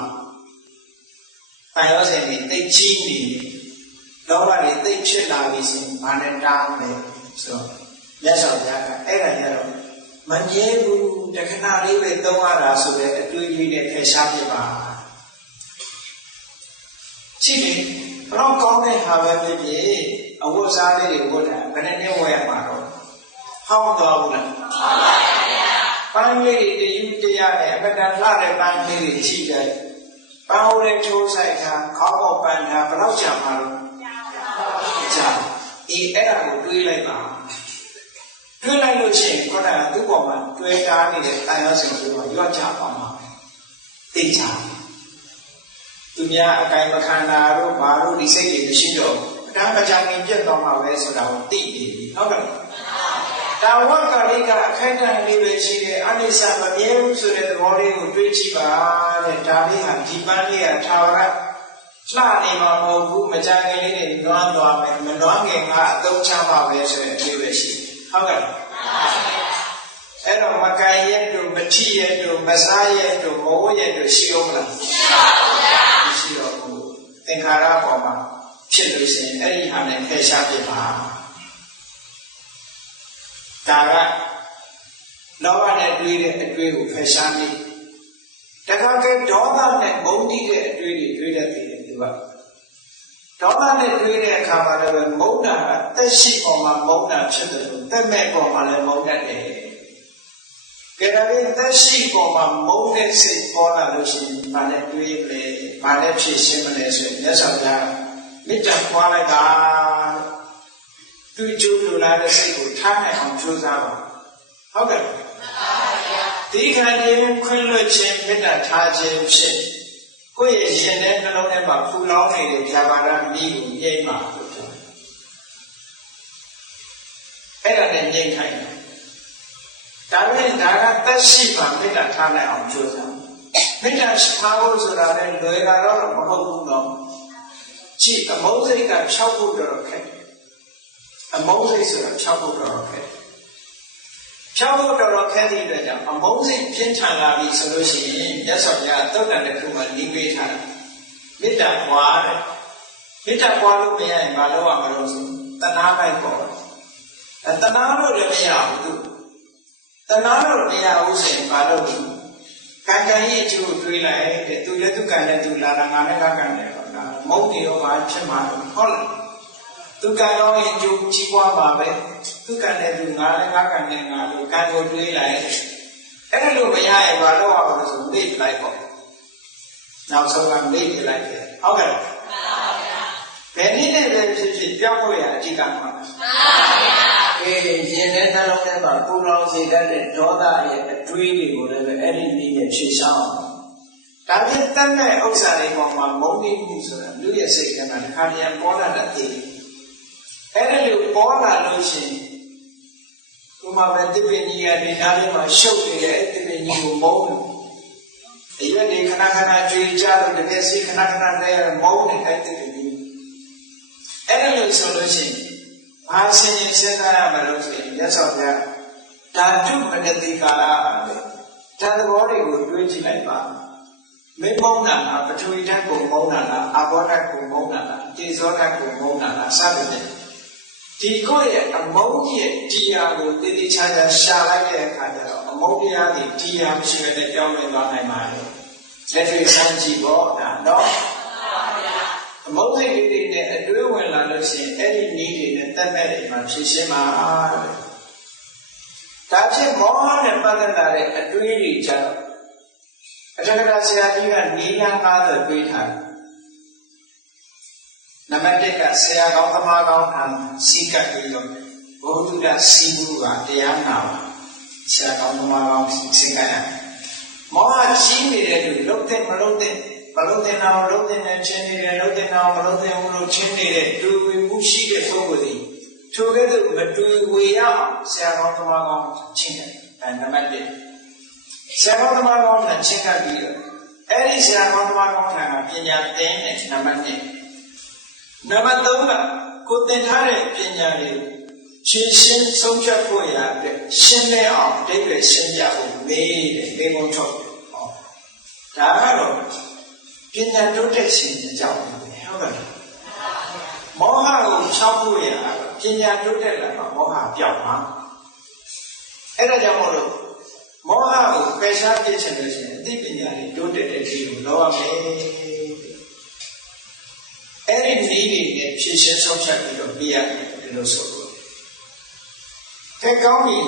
တန်ရောစင်တွေတိတ်ကြီးနေလောဘတွေတိတ်ဖြစ်လာပြီဆိုရင်ဘာနဲ့တောင်းလဲဆိုတော့မြတ်စွာဘုရားကအဲ့ဒါကြတော့မငြဲဘူးတခဏလေးပဲသုံးရတာဆိုတဲ့အတွေးလေးနဲ့ဖယ်ရှားပြပါကြည့်လေဘလောက်ကောင်းတဲ့ဟာပဲဖြစ်ဖြစ်အဝတ်စားလေးတွေဝတ်တာဘယ်နဲ့ဝယ်ရမှာတော့ဟောင်းသွားဘူးလားဟောင်းပါဗျာပန်းလေးတွေတယူတရားနဲ့အပဒံလှတဲ့ပန်းလေးတွေရှိတယ်ပန်းဟိုးလေးထိုးဆိုင်တာခေါင်းပေါ်ပန်းတာဘယ်တော့ကြာမှာတော့ကြာအေးအဲ့ဒါကိုတွေးလိုက်ပါတွေးလိုက်လို့ရှိရင်ခေါင်းကသူ့ပေါ်မှာတွေးတာနေတဲ့တာယာစင်ကိုရော့ချပါမှာသိချာသူများအကိုင်မခံတာတို့ဘာလို့ဒီစိတ်တွေမရှိတော့ဒါပကြံမြင်ပြတ်သွားမှာပဲဆိုတာကိုသိနေပြီဟုတ်ကဲ့ဒါဝကလေးကအခိုက်အတန့်လေးပဲရှိတယ်အနိစ္စမမြဲဘူးဆိုတဲ့သဘောလေးကိုတွေးကြည့်ပါတဲ့ဒါလေးဟာဒီပန်းလေးကထာဝရလှနေမှာမဟုတ်ဘူးမကြံခင်လေးတွေနွမ်းသွားမယ်မနွမ်းခင်ကအသုံးချမှာပဲဆိုတဲ့အကျိုးပဲရှိဟုတ်ကဲ့အဲ့တော့မကန်ရက်တို့မထီရက်တို့မစားရက်တို့မဝတ်ရက်တို့ရှိအောင်မလားမရှိပါဘူးသင်္ခါရပေါ်မှာဖြစ်လို့ရှိရင်အဲ့ဒီဟာနဲ့ဖယ်ရှားပြပါဒါကလောဘနဲ့တွေးတဲ့အတွေးကိုဖယ်ရှားပြီးတခါကဲဒေါသနဲ့မုန်းတိတဲ့အတွေးတွေတွေးတတ်တယ်သူကဒေါသနဲ့တွေးတဲ့အခါမှာလည်းမုန်းတာကသက်ရှိပေါ်မှာမုန်းတာဖြစ်တယ်လို့သက်မဲ့ပေါ်မှာလည်းမုန်းတတ်တယ်ကဲဒါပြင်သက်ရှိပေါ်မှာမုန်းတဲ့စိတ်ပေါ်လာလို့ရှိရင်ဘာနဲ့တွေးလဲဘာနဲ့ဖြည့်ရှင်းမလဲဆိုရင်မြတ်စွာဘုရားမေတ္တာပွားလိုက်တာသူကျိုးလိုလားတဲ့စိတ်ကိုထားနိုင်အောင်ကြိုးစားပါဟုတ်ကဲ့ ဒီခန္ဓာခွင့်လွှတ်ခြင်းမေတ္တာထားခြင်းဖြင့်ကိုယ့်ရဲ့ရှင်တဲ့နှလုံးထဲမှာဖူလောင်နေတဲ့ဇာပါရမိကိုငြိမ့်မှာလို့ပြောတယ်အဲ့ဒါနဲ့ငြိမ့်ထိုင်တယ်ဒါပေမဲ့ဒါကသက်ရှိမှမေတ္တာထားနိုင်အောင်ကြိုးစားမေတ္တာထားဖို့ဆိုတာလည်းလွယ်တာတော့မဟုတ်ဘူးတော့ကြည့်အမုန်းစိတ်ကဖြောက်ဖို့တော်တော်ခက်တယ်အမုန်းစိတ်ဆိုတာဖြောက်ဖို့တော်တော်ခက်တယ်ဖြောက်ဖို့တော်တော်ခက်တဲ့အတွက်ကြောင့်အမုန်းစိတ်ပြင်းထန်လာပြီဆိုလို့ရှိရင်မြတ်စွာဘုရားသုတ်တန်တစ်ခုမှလင်းပေးထားတယ်မေတ္တာပွားတယ်မေတ္တာပွားလို့မရရင်မလုပ်ရမလို့ဆိုတဏှာပိုက်ပေါ်တဏှာလို့လည်းမရဘူးတဏှာလို့မရဘူးဆိုရင်မလုပ်ဘူးကံကံရဲ့အကျိုးတွေးလိုက်တဲ့သူလည်းသူကံနဲ့သူလာတာငါနဲ့ကံနဲ့ပေါ့ဒါမုန်းနေရောပါဖြစ်မှာဟုတ်လားသူကံရောရဲ့အကျိုးကြီးပွားပါပဲသူကံနဲ့သူငါနဲ့ကံနဲ့ငါတို့ကံကိုတွေးလိုက်အဲ့ဒါလို့မရရင်ဘာလို့အောင်လို့ဆိုမေ့လိုက်ပေါ့နောက်ဆုံးကမေ့ပြလိုက်တယ်ဟုတ်ကဲ့လားဘယ်နည်းနဲ့ပဲဖြစ်ဖြစ်ပြောင်းဖို့ရအဓိကမှာမှန်ပါဗျာရင်ထဲနှလုံးထဲမှာပူလောင်စေတတ်တဲ့ဒေါသရဲ့အတွေးတွေကိုလည်းအဲ့ဒီနည်းနဲ့ဖြေရှင်းအောင်ဒါဖြင့်တတ်မဲ့ဥစ္စာတွေပေါ်မှာမုန်းနေမှုဆိုတာလူရဲ့စိတ်ထဲမှာတစ်ခါတည်းပေါ်လာတဲ့သိအဲ့ဒါလို့ပေါ်လာလို့ရှိရင်ဥမာပဲတိပ္ပညီရဲ့ဒီနားလေးမှာရှုပ်နေတဲ့တိပ္ပညီကိုမုန်းတယ်အရွက်တွေခဏခဏကြွေကြလို့တကယ်စီခဏခဏတည်းမုန်းနေတဲ့တိပ္ပညီအဲ့ဒါလို့ဆိုလို့ရှိရင်ဘာဆင်ရင်စဉ်းစားရမလို့ဆိုရင်မြတ်စွာဘုရားဓာတုမနတိကာလလေဓာတ်သဘောတွေကိုတွေးကြည့်လိုက်ပါမေမုန်းတာလားပထဝီဓာတ်ကိုမုန်းတာလားအာဘောဓာတ်ကိုမုန်းတာလားတေဇောဓာတ်ကိုမုန်းတာလားစသဖြင့်ဒီကိုယ့်ရဲ့အမုန်းရဲ့တရားကိုတည်တည်ချာချာရှာလိုက်တဲ့အခါကျတော့အမုန်းတရားတွေတရားမရှိတဲ့ကြောင်းလဲသွားနိုင်ပါလေလက်တွေ့စမ်းကြည့်ပေါ့ဒါနော်အမုန်းစိတ်တွေနဲ့အတွေးဝင်လာလို့ရှိရင်အဲ့ဒီနည်းတွေနဲ့တတ်မဲ့တွေမှာဖြည့်ရှင်းပါဒါဖြင့်မောဟနဲ့ပတ်သက်လာတဲ့အတွေးတွေကြတော့အထက်ကရာဆရာကြီးကနီလန်းကားဆိုတွေးထားတယ်နံပါတ်1ကဆရာကောင်းသမားကောင်းအစီကပ်ပြီးတော့ဘုဒ္ဓတစီဘူးကတရားနာပါဆရာကောင်းသမားကောင်းစီကပ်ရမောဟကြီးနေတဲ့လူလုံးတဲ့မလုံးတဲ့မလုံးတဲ့နာမလုံးတဲ့နဲ့ချင်းနေတယ်လုံးတဲ့နာမလုံးတဲ့ဘူးလို့ချင်းနေတဲ့တူဝေမှုရှိတဲ့ပုဂ္ဂိုလ်ဒီထိုကဲ့သို့မတူဝေရအောင်ဆရာကောင်းသမားကောင်းချင်းတယ်အဲနံပါတ်1ဆရာကောင်းသမားကောင်းနဲ့ချင်းကပ်ပြီးတော့အဲ့ဒီဆရာကောင်းသမားကောင်းကပညာသင်တဲ့နံပါတ်1နံပါတ်3ကကိုသင်ထားတဲ့ပညာတွေကိုရှင်းရှင်းဆုံးဖြတ်ဖို့ရတဲ့ရှင်းလင်းအောင်အဓိပ္ပာယ်ရှင်းပြဖို့မေးတယ်မေးခွန်းထုတ်တယ်ဟောဒါကတော့ပညာတိုးတက်ခြင်းအကြောင်းဟုတ်ကဲ့မောဟကိုဖြောက်ဖို့ရပညာတိုးတက်လာမှမောဟပြောက်မှာအဲ့ဒါကြောင့်မို့လို့မောဟကိုပယ်ရှားပြစ်ချင်လို့ရှိရင်အသိပညာတွေတိုးတက်တဲ့ခြင်းကိုလောရမယ်အဲ့ဒီနည်းတွေနဲ့ဖြည့်ရှင်းဆုံးဖြတ်ပြီးတော့ပြရတယ်ဒီလိုဆိုလို့ကဲကောင်းပြီ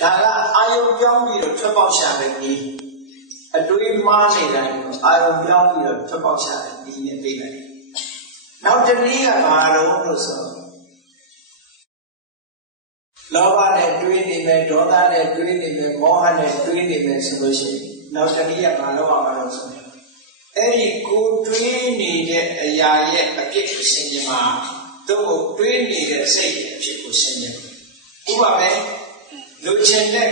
ဒါကအာယုံပြောင်းပြီးတော့ထွက်ပေါက်ရှာတဲ့နည်းအတွေးမှားနေတိုင်းအာယုံပြောင်းပြီးတော့ထွက်ပေါက်ရှာတဲ့နည်းနဲ့ပြေးလိုက်နောက်တစ်နည်းကဘာလို့ဆိုလောဘနဲ့တွေးနေမယ်ဒေါသနဲ့တွေးနေမယ်မောဟနဲ့တွေးနေမယ်ဆိုလို့ရှိရင်နောက်တစ်နည်းကဘာလို့အောင်လို့ဆိုရင်အဲ့ဒီကိုတွေးနေတဲ့အရာရဲ့အပြစ်ကိုရှင်းပြမှာတို့ကိုတွေးနေတဲ့စိတ်အဖြစ်ကိုရှင်းပြဥပမာလူချင်းတဲ့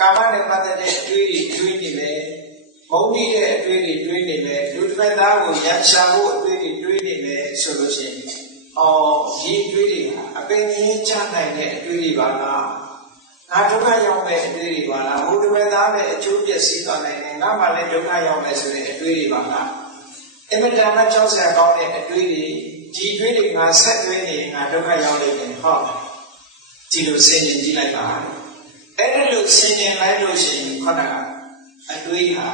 ကာမနဲ့ပတ်သက်တဲ့အတွေးတွေတွေးနေမယ်မုန်းတိတဲ့အတွေးတွေတွေးနေမယ်လူတစ်ဖက်သားကိုရန်ရှာဖို့အတွေးတွေတွေးနေမယ်ဆိုလို့ရှိရင်ဒီအတွေးတွေအပင်ကြီးချနိုင်တဲ့အတွေးတွေပါလားငါဒုက္ခရောက်မဲ့အတွေးတွေပါလားဘုဒ္ဓဝေသားနဲ့အကျိုးပြည့်စည်သွားနိုင်တယ်ငါမှလည်းဒုက္ခရောက်မဲ့ဆိုတဲ့အတွေးတွေပါလားအမတန်မှကြောက်စရာကောင်းတဲ့အတွေးတွေဒီအတွေးတွေငါဆက်တွေးနေငါဒုက္ခရောက်လိမ့်မယ်ဟုတ်ဒီလိုဆင်ခြင်ကြည့်လိုက်ပါအဲ့ဒါလို့ဆင်ခြင်လိုက်လို့ရှိရင်ခုနကအတွေးဟာ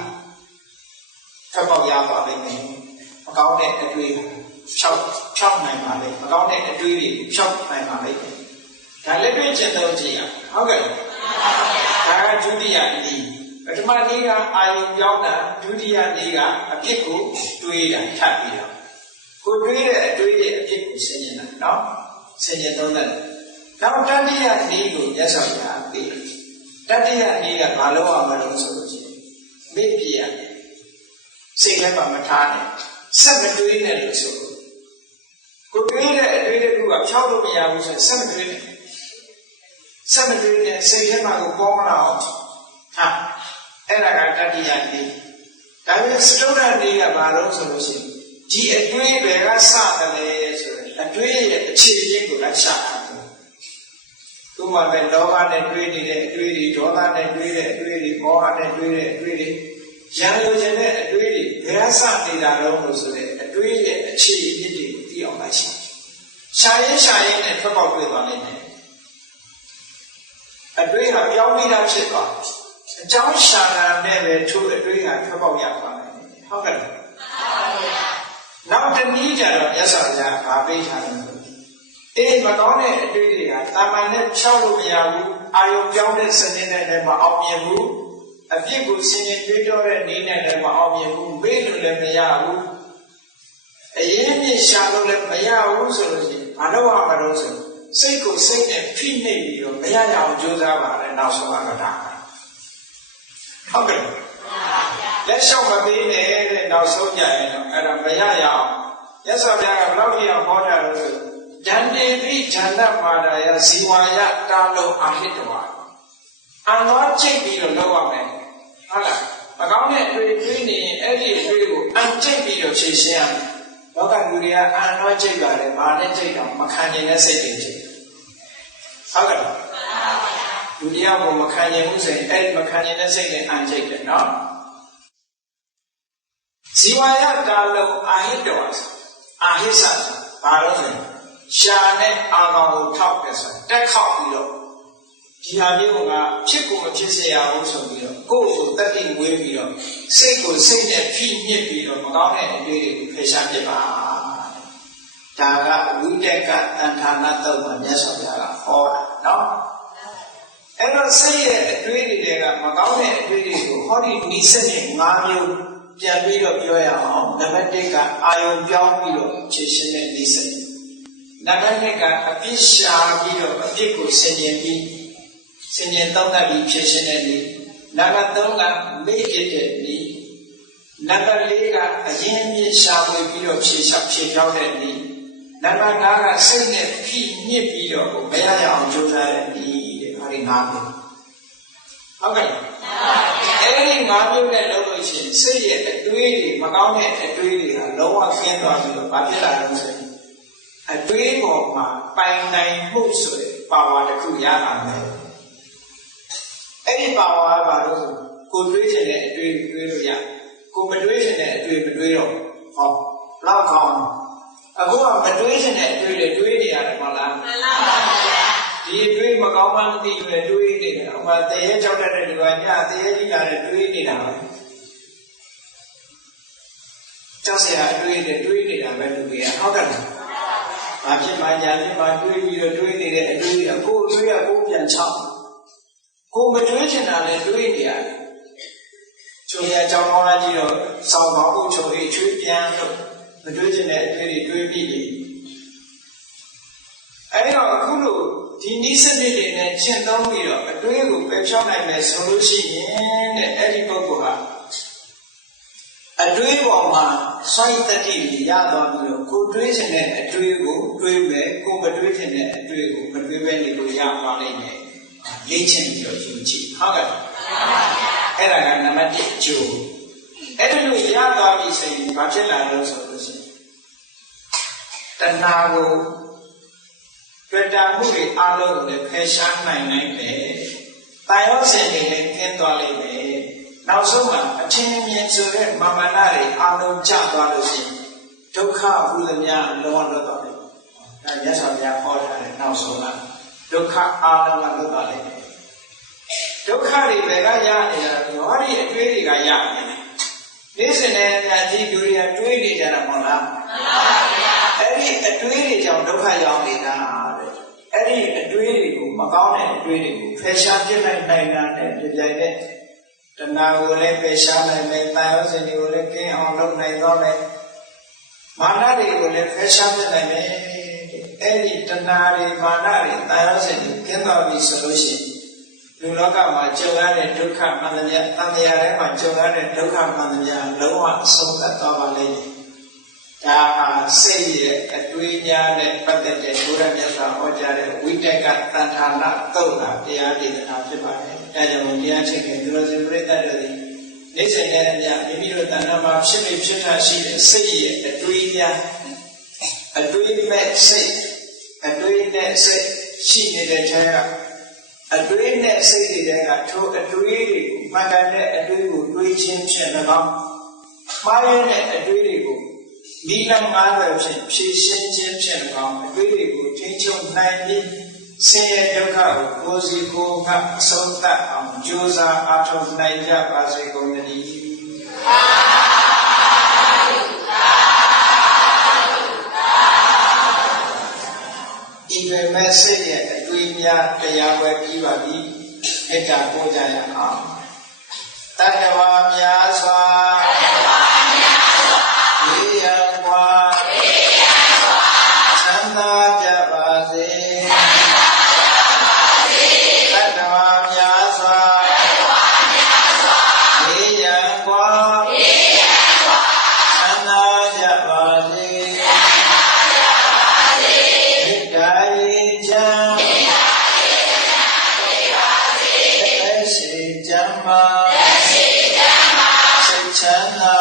ထပ်ပေါက်ရပါလိမ့်မယ်မကောင်းတဲ့အတွေးဖြောက်နိုင်ပါလိမ့်မကောင်းတဲ့အတွေးတွေဖြောက်နိုင်ပါလိမ့်ဒါလက်တွေ့ကျင့်သုံးကြည့်ရဟုတ်ကဲ့ဒါကဒုတိယနည်းပထမနည်းကအာယုံပြောင်းတာဒုတိယနည်းကအပြစ်ကိုတွေးတာထပ်ပြီးတော့ကိုတွေးတဲ့အတွေးရဲ့အပြစ်ကိုဆင်ခြင်တာနော်ဆင်ခြင်သုံးတယ်နောက်တတိယနည်းကိုမြတ်စွာဘုရားပြီး တတိယနည်းကဘာလို့အောင်မလို့ဆိုလို့ရှိရင်မေ့ပြရစိတ်ထဲမှာမထားနဲ့ဆက်မတွေးနဲ့လို့ဆိုလို့ကိုတွေးတဲ့အတွေးတစ်ခုကဖြောက်လို့မရဘူးဆိုရင်ဆက်မတွေးနဲ့စိတ်ထဲမှာကိုပေါ်မလာအောင်ဟာအဲ့ဒါကတတိယနည်းဒါပေမဲ့စတုတ္ထနည်းကဘာလို့ဆိုလို့ရှိရင်ဒီအတွေးတွေကစတယ်လေဆိုရင်အတွေးရဲ့အခြေရင်းကိုလိုက်ရှာတာသူ့မှာပဲလောဘနဲ့တွေးနေတဲ့အတွေးတွေဒေါသနဲ့တွေးတဲ့အတွေးတွေမောဟနဲ့တွေးတဲ့အတွေးတွေရံလိုချင်တဲ့အတွေးတွေဘယ်စနေတာတော့လို့ဆိုတဲ့အတွေးရဲ့အခြေရင်းတွေကိုသိအောင်လိုက်ရှာရင်နဲ့ထွက်ပေါက်တွေ့သွားနိုင်တယ်အတွေးဟာပြောင်းနေတာဖြစ်သွားအကြောင်းရှာတာနဲ့ပဲထို့အတွေးဟာထွက်ပေါက်ရသွားနိုင်တယ်ဟုတ်ကဲ့လားနောက်တနည်းကြတော့မြတ်စွာဘုရားဗာပေးထားတယ်မကောင်းတဲ့အတွေ့အကြုံကတာမန်နဲ့ဖြောက်လို့မရဘူးအာယုံပြောင်းတဲ့စနစ်နဲ့လည်းမအောင်မြင်ဘူးအပြစ်ကိုဆင်ញင်တွေးတောတဲ့နည်းနဲ့လည်းမအောင်မြင်ဘူးမေ့လို့လည်းမရဘူးအရင်မြင့်ရှာလို့လည်းမရဘူးဆိုလို့ရှိရင်ဘာလို့ရမှာလို့ဆိုစိတ်ကိုစိတ်နဲ့ဖိနှိပ်ပြီးတော့မရရအောင်ကြိုးစားပါလေနောက်ဆုံးကတော့ဒါဟုတ်ကဲ့လက်လျှောက်မပေးနဲ့တဲ့နောက်ဆုံးကြရင်တော့အဲ့ဒါမရရအောင်ရသော်ဘုရားကဘယ်လောက်ထိအောင်ဟောတာလို့ဆိုဓာနေပိဓာနမာဒယဇီဝါယတာလုံးအာဟိတဝါအံတော်ကြိတ်ပြီးတော့လောက်ရမယ်ဟုတ်လားမကောင်းတဲ့အတွေ့အကြုံနေရင်အဲ့ဒီအတွေ့ကိုအံကြိတ်ပြီးတော့ဖြေရှင်းရမယ်လောကလူတွေကအံတော်ကြိတ်ပါတယ်မာနဲ့ကြိတ်တော့မခံနိုင်တဲ့စိတ်တွေကြိတ်ဟုတ်ကဲ့လူတရားကိုမခံနိုင်ဘူးဆိုရင်အဲ့ဒီမခံနိုင်တဲ့စိတ်နဲ့အံကြိတ်တယ်နော်ဇီဝါယတာလုံးအာဟိတဝါအာဟိစဘာလို့လဲရှာနဲ့အာကောင်ကိုထောက်တယ်ဆိုတက်ခောက်ပြီးတော့ဒီဟာမျိုးကဖြစ်ကိုမဖြစ်စေရဘူးဆိုပြီးတော့ကိုယ့်ကိုတတိဝေးပြီးတော့စိတ်ကိုစိတ်နဲ့ဖိညစ်ပြီးတော့မကောင်းတဲ့အတွေ့တွေကိုဖယ်ရှားပြပါဒါကဝိတက်ကတန်ထာနာတုတ်မှာမြတ်စွာဘုရားကဟောတာနော်အဲ့တော့စိတ်ရဲ့အတွေ့တွေကမကောင်းတဲ့အတွေ့တွေကိုဟောဒီနိစ္စနဲ့၅မျိုးပြန်ပြီးတော့ပြောရအောင်နံပါတ်၁ကအာယုံပြောင်းပြီးတော့ဖြည့်ရှင်းတဲ့နိစ္စနံပါတ်2ကအပြစ်ရှာပြီးတော့အပြစ်ကိုဆင်ញင်ပြီးဆင်ញင်တောင်းတပြီးဖြည့်ရှင်းတဲ့နည်းနံပါတ်3ကမေ့ရတဲ့နည်းနံပါတ်4ကအရင်မြစ်ရှာဖွေပြီးတော့ဖြည့်ဖြောင်းတဲ့နည်းနံပါတ်5ကစိတ်နဲ့ဖိညစ်ပြီးတော့မရရအောင်ကြိုးစားတဲ့နည်းတဲ့အဲဒီ5မျိုးဟုတ်ကဲ့အဲဒီ5မျိုးနဲ့လုပ်လို့ရှိရင်စိတ်ရဲ့အတွေးတွေမကောင်းတဲ့အတွေးတွေကလုံးဝခင်းသွားပြီးတော့ဘာဖြစ်လာလဲဆိုရင်အတွေးပေါ်မှာပိုင်နိုင်မှုဆိုတဲ့ပါဝါတစ်ခုရလာတယ်အဲ့ဒီပါဝါကဘာလို့ဆိုကိုတွေးချင်တဲ့အတွေးတွေးလို့ရကိုမတွေးချင်တဲ့အတွေးမတွေးတော့ဟောလောက်ကောင်းအခုကမတွေးချင်တဲ့အတွေးတွေတွေးနေရတယ်မဟုတ်လားမှန်ပါပါဒီအတွေးမကောင်းမှမသိဘူးလေတွေးနေတယ်ဟိုမှာတရေကြောက်တဲ့ဒီကညတရေကြီးလာတဲ့တွေးနေတာပဲကြောက်စရာအတွေးတွေတွေးနေတာပဲလူတွေကဟုတ်ကဲ့လားဘာဖြစ်မှညာဖြစ်မှတွေးပြီးတော့တွေးနေတဲ့အတွေးတွေကိုယ်တွေးရကိုယ်ပြန်ချောက်ကိုမတွေးချင်တာလည်းတွေးနေရတယ်ချိုးရအကြောင်းကောင်းကြီးတော့စောင်းကောင်းဖို့ချိုးရေးချွေးပြန်လို့မတွေးချင်တဲ့အတွေးတွေတွေးပြီးအဲဒီတော့အခုလို့ဒီနည်းစနစ်တွေနဲ့ရှင်းသုံးပြီးတော့အတွေးကိုပယ်ဖြောင်းနိုင်မယ်ဆိုလို့ရှိရင်တဲ့အဲ့ဒီပုဂ္ဂိုလ်ဟာအတွေးပေါ်မှာစိုက်တတိရသွားပြီးတော့ကိုတွေးချင်တဲ့အတွေးကိုတွေးမယ်ကိုမတွေးချင်တဲ့အတွေးကိုမတွေးဘဲနေလို့ရသွားနိုင်တယ်လေ့ကျင့်ပြီးတော့ယူကြည့်ဟုတ်ကဲ့အဲ့ဒါကနံပါတ်1အကျိုးအဲ့ဒါလို့ရသွားပြီဆိုရင်ဘာဖြစ်လာလို့ဆိုလို့ရှိရင်တဏှာကိုတွေ့တာမှုတွေအလုံးကိုလည်းဖယ်ရှားနိုင်တယ်။တာယောစင်တွေလည်းကျင်းသွားလိမ့်မယ်။နောက်ဆုံးမှာအထင်မြင်ဆိုတဲ့မာမနာတွေအလုံးကျသွားလို့ရှိရင်ဒုက္ခဟူသမျှလောလွတ်သွားတယ်။ဒါမြတ်စွာဘုရားဟောထားတဲ့နောက်ဆုံးကဒုက္ခအလုံးကလွတ်သွားလိမ့်မယ်။ဒုက္ခတွေဘယ်ကရနေတာလဲ။ဟောဒီအတွေးတွေကရနေတယ်။နေ့စဉ်နဲ့အကြီးလူတွေကတွေးနေကြတာမဟုတ်လား။မှန်ပါဗျာ။အဲ့ဒီအတွေးတွေကြောင့်ဒုက္ခရောက်နေတာအဲ့ဒီအတွေးတွေကိုမကောင်းတဲ့အတွေးတွေကိုဖယ်ရှားပြစ်လိုက်နိုင်တာနဲ့ပြပြတဲ့တဏှာကိုလည်းဖယ်ရှားနိုင်မယ်။တာယောဇဉ်တွေကိုလည်းကင်းအောင်လုပ်နိုင်တော့မယ်။မာနတွေကိုလည်းဖယ်ရှားပြစ်နိုင်မယ်။အဲ့ဒီတဏှာတွေမာနတွေတာယောဇဉ်တွေကင်းသွားပြီဆိုလို့ရှိရင် လူလောကမှာကြုံရတဲ့ဒုက္ခမှန်သမျှတန်တရားထဲမှာကြုံရတဲ့ဒုက္ခမှန်သမျှလုံးဝအဆုံးသတ်သွားပါလိမ့်မယ်ဒါဟာစိတ်ရဲ့အတွေးများနဲ့ပတ်သက်တဲ့ဘုရားမြတ်စွာဟောကြားတဲ့ဝိတက်ကတန်ဌာနသုတ်တာတရားဒေသနာဖြစ်ပါတယ်။အဲကြောင့်တရားချင်းကသူတော်စင်ပြိတ္တတို့သည်နေ့စဉ်နဲ့အမျှမိမိတို့တဏ္ဍာမှာဖြစ်ထားရှိတဲ့စိတ်ရဲ့အတွေးများအတွေးမဲ့စိတ်အတွေးနဲ့စိတ်ရှိနေတဲ့ထဲကအတွေးနဲ့စိတ်တွေကထိုအတွေးတွေကိုမှန်ကန်တဲ့အတွေးကိုတွေးခြင်းဖြင့်၎င်းမှားရတဲ့အတွေးတွေကိုဒီလမ်း၅ပဲဖြင့်ဖြည့်ရှင်းခြင်းဖြင့်၎င်းအတွေးတွေကိုထိန်းချုပ်နိုင်ပြီးဆင်းရဲဒုက္ခကိုကိုယ်စီကိုယ်ကအဆုံးသတ်အောင်ကြိုးစားအားထုတ်နိုင်ကြပါစေကုန်သတည်းဤတွင်မဲ့စိတ်ရဲ့အတွေးများတရားပွဲပြီးပါပြီမေတ္တာပို့ကြရအောင်တတ္တဝါများစွာဝိယံဝါသံသာကြပါစေတတ္တဝါများစွာဝိယံဝါသံသာကြပါစေမေတ္တာရေချမ်းစေချမ်းမာစိတ်ချမ်းသာ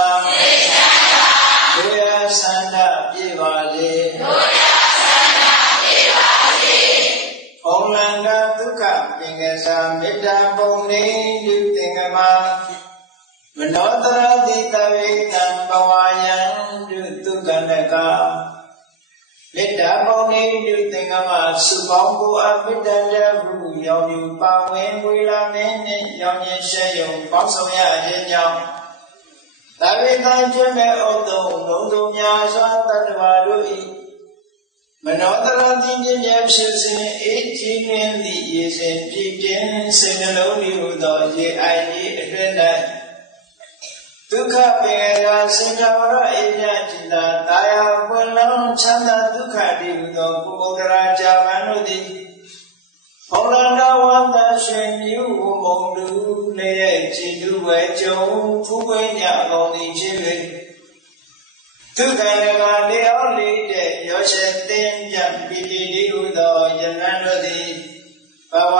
ဒုရဆန္ဒပြေပါလေဩလန္တဒုက္ခပင်ကစားမေတ္တာပုံနေလူသင်္ကမမနောတရတိတဝေတံဘဝယံဒုက္ခနကမေတ္တာပုံနေလူသင်္ကမစုပေါင်းကိုအပိတ္တရဟုရောင်ယူပါဝင်ဝေလာမင်းနှင့်ရောင်ရင်ရှဲယုံပေါင်းဆောင်ရခြင်းကြောင့်သဗ္ဗေတံကျွမ်းမဲ့ဩတုံလုံးစုံများစွာတတ္တဝါတို့၏မနောတရတိပြည့်မြဲဖြစ်စဉ်အေးကြည်လင်းသည့်ရေစဉ်ပြည့်ပြင်းစိတ်နှလုံးဤဟုသောရေအိုင်ဤအတွင်း၌ဒုက္ခပင်ရာစင်တော်ရအေးမြจิตတာတာယာပွင့်လုံးချမ်းသာဒုက္ခတည်ဟုသောဘုဒ္ဓရာဇာမန်တို့သည်ဩလန္တဝန္တရှင်မြူဝမုံလူလည်းရဲ့ကြည်တူဝဲကြုံဖူးပွင့်ညအောင်သည်ဖြစ်၍ဒုက္ခရကတရားလေးတဲ့ရောရှက်သင်ကြပိတိတိဟုသောယမန်တို့သည်ဘဝ